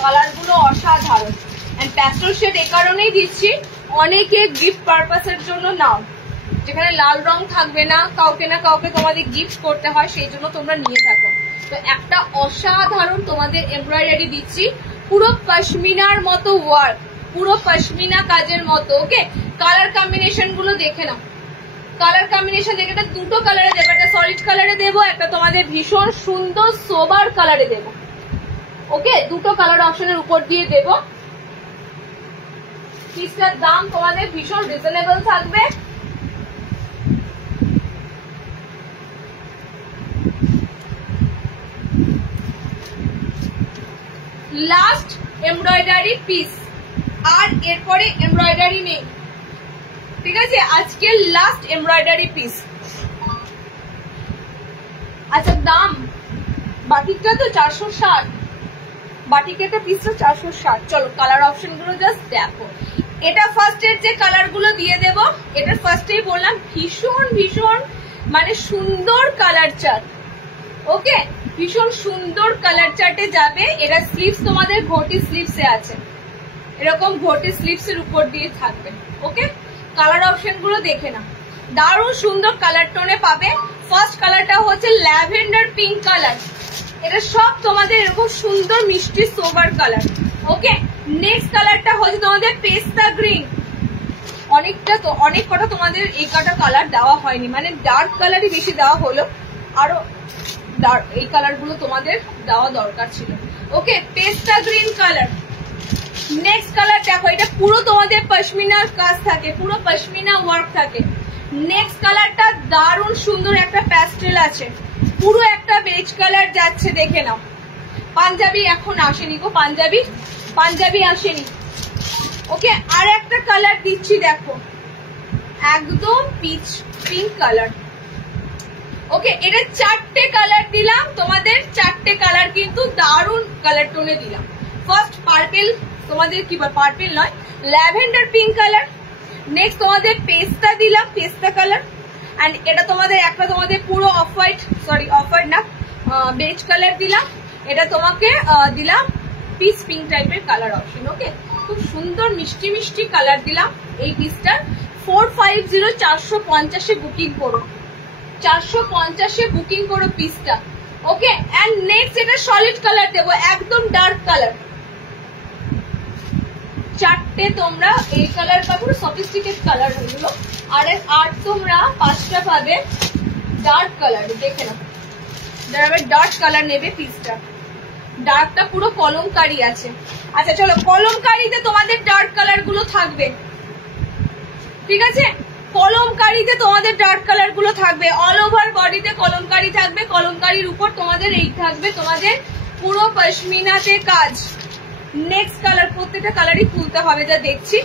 কালার গুলো অসাধারণ। এন্ড প্যাস্টেল শেড এ কারণেই দিচ্ছি, অনেকে গিফট পারপাসের জন্য নাও, যেখানে লাল রং থাকবে না, কাউকে না কাউকে তোমাদের গিফট করতে হয়, সেই জন্য তোমরা নিয়ে থাকো। তো একটা অসাধারণ তোমাদের এমব্রয়ডারি দিচ্ছি, পুরো পশমিনার মতো ওয়ার্ক, পুরো পশমিনা কাজের মতো। ওকে, কালার কম্বিনেশন গুলো দেখে নাও, কালার কম্বিনেশন দেখে। এটা দুটো কালারে দেবো, একটা সলিড কালারে দেবো, একটা তোমাদের ভীষণ সুন্দর সোবার কালারে দেবো। ওকে, দুটো কালার অপশনের উপর দিয়ে দেবো। পিসটার দাম তোমাদের ভীষণ রিজনেবল থাকবে। লাস্ট এমব্রয়ডারি পিস, আর এরপরে এমব্রয়ডারি নেই, ঠিক আছে। আজকে লাস্ট এমব্রয়ডারি পিস। আচ্ছা দাম, বাটিকটা তো 460, বাটিকেটা পিসটা 460। চলো কালার অপশন গুলো জাস্ট দেখো। এটা ফার্স্টের যে কালার গুলো দিয়ে দেব, এটা ফার্স্টেই বললাম ভীষণ ভীষণ মানে সুন্দর কালার চার্ট। ওকে, ভীষণ সুন্দর কালার চার্টে যাবে। এরা স্লিভস তোমাদের ঘটি স্লিভসে আছে, এরকম ঘটি স্লিভস এর উপর দিয়ে থাকবে। ওকে, কালার অপশন গুলো দেখে না, দারুণ সুন্দর কালার টোনে পাবে। ফার্স্ট কালারটা হচ্ছে ল্যাভেন্ডার পিঙ্ক কালার, এটা সব তোমাদের এরকম সুন্দর মিষ্টি সোবার কালার। ওকে, নেক্সট কালারটা হচ্ছে তোমাদের পেস্তা গ্রিন। অনেকটা তো অনেক কটা তোমাদের এই কটা কালার দেওয়া হয়নি, মানে ডার্ক কালারই বেশি দেওয়া হলো, আরো এই কালার গুলো তোমাদের দেওয়া দরকার ছিল। ওকে, পেস্তা গ্রিন কালার। নেক্সট কালার দেখো, এটা পুরো তোমাদের পশমিনার কাজ থাকে, পুরো পশমিনা ওয়ার্ক থাকে। নেক্সট কালারটা দারুণ সুন্দর একটা প্যাস্টেল আছে, পুরো একটা বেজ কালার যাচ্ছে, দেখে নাও। পাঞ্জাবি এখন আসেনি গো, পাঞ্জাবি আসেনি। ওকে, আর একটা কালার দিচ্ছি, দেখো একদম পিচ পিঙ্ক কালার। ওকে, এটা 4টে কালার দিলাম তোমাদের, 4টে কালার কিন্তু দারুণ কালার টোনে দিলাম। ফার্স্ট পার্পেল, তোমাদের কি বল পার্পেল নয়, ল্যাভেন্ডার পিঙ্ক কালার। নেক্সট তোমাদের পেস্তা দিলাম, পেস্তা কালার। এন্ড এটা তোমাদের একটা তোমাদের পুরো off white, sorry off white না, বেজ কালার দিলাম। এটা তোমাকে দিলাম পিস পিঙ্ক টাইপের কালার অপশন। ওকে, খুব সুন্দর মিষ্টি মিষ্টি কালার দিলাম। এই পিসটার 450 450 বুকিং করো, 450 বুকিং করো পিসটা। ওকে, এন্ড নেক্সট এটা সলিড কালার দেবো, একদম ডার্ক কালার। 4টে তোমরা এই কালার পাবো, সফিস্টিকেট কালার হলো। আর তোমরা 5টা পাবে ডার্ক কালার। দেখে নাও, যারা ডার্ক কালার নেবে পিসটা, ডার্কটা পুরো কলমকারি আছে। আচ্ছা চলো, কলমকারিতে তোমাদের ডার্ক কালার গুলো থাকবে, ঠিক আছে। কলমকারিতে তোমাদের ডার্ক কালার গুলো থাকবে, অল ওভার বডিতে কলমকারি থাকবে। কলমকারির উপর তোমাদের এই থাকবে তোমাদের পুরো পশমিনাতে কাজ। নেক্সট কালার, প্রত্যেকটা কালারই খুলতে হবে যা দেখছি।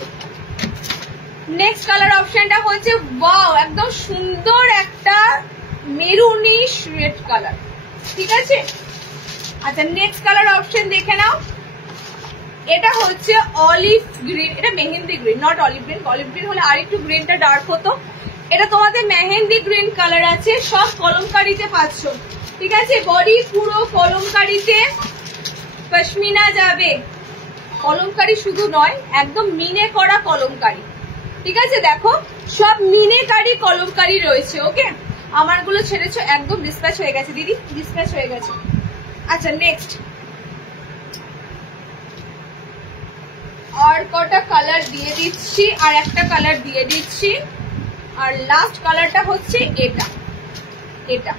নেক্সট কালার অপশনটা হচ্ছে ওয়াও, একদম সুন্দর একটা মেরুনিশ রেড কালার, ঠিক আছে। আচ্ছা নেক্সট কালার অপশন দেখে নাও, এটা হচ্ছে অলিভ গ্রিন, এটা mehndi green, not olive green. Olive green হলে আর একটু গ্রিনটা ডার্ক হতো। এটা তোমাদের মেহেন্দি গ্রিন কালার আছে, সব কলমকারিতে পাচ্ছ, ঠিক আছে। বডি পুরো কলমকারিতে, পশমিনা যাবে, কলমকারি শুধু নয়, একদম মিনে করা কলমকারি, ঠিক আছে। দেখো সব মিনেকারি কলমকারি রয়েছে। ওকে, আমারগুলো ছেড়েছো, একদম ডিসপ্যাচ হয়ে গেছে দিদি, ডিসপ্যাচ হয়ে গেছে। আচ্ছা নেক্সট আর কটা কালার দিয়ে দিচ্ছি, আর একটা কালার দিয়ে দিচ্ছি, আর লাস্ট কালারটা হচ্ছে এটা। এটা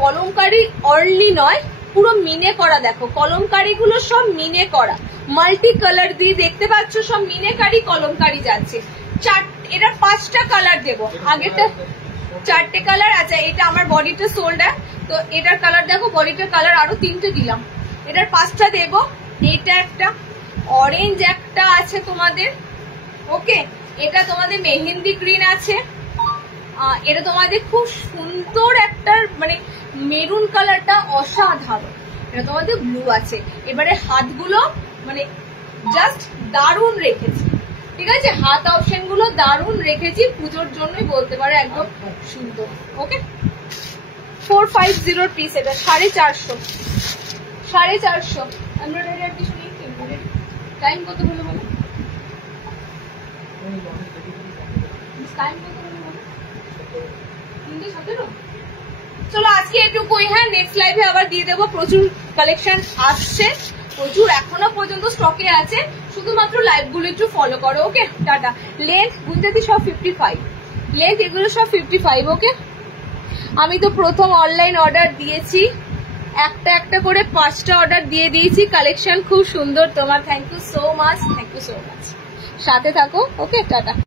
কলমকারি অনলি নয়, পুরো মিনে করা। দেখো কলমকারি গুলো সব মিনে করা, মাল্টি কালার দিয়ে দেখতে পাচ্ছ, সব মিনেকারি কলমকারি যাচ্ছে। এটা 5টা কালার দেবো, আগেরটা 4টে কালার। আচ্ছা এটা আমার বডিটা শোল্ডার, তো এটার কালার দেখো, বডিটার কালার আরো 3টে দিলাম, এটার 5টা দেবো। এটা একটা অরেঞ্জ একটা আছে তোমাদের, ওকে, এটা তোমাদের মেহেন্দি গ্রিন আছে, এটা তোমাদের খুব সুন্দর একটা মানে মেরুন কালারটা অসাধারণ, এটা তোমাদের ব্লু আছে। এবারে হাতগুলো মানে জাস্ট দারুণ রেখেছি, ঠিক আছে, হাত অপশন গুলো দারুণ রেখেছি, পুজোর জন্যই বলতে পারো একদম সুন্দর। ওকে 450 পিস, এটা 450, 450 এমব্রয়ডারি আর কিছু নেই। টাইম কত হলো বলো, টাইম কত হলো বলো, 3:17। চলো আজকে এটুকুই, হ্যাঁ নেক্সট লাইভে আবার দিয়ে দেবো। প্রচুর কালেকশন আসছে, প্রচুর এখনো পর্যন্ত স্টকে আছে, শুধুমাত্র লাইভ গুলো একটু ফলো করো। ওকে টাটা। লেন্থ গুঞ্জাতি সব 55, লেন্থ এগুলো সব 55। ওকে, আমি তো প্রথম অনলাইন অর্ডার দিয়েছি, একটা একটা করে 5টা অর্ডার দিয়ে দিয়েছি। কালেকশন খুব সুন্দর তোমার, thank you so much, thank you so much, সাথে থাকো। Okay tata.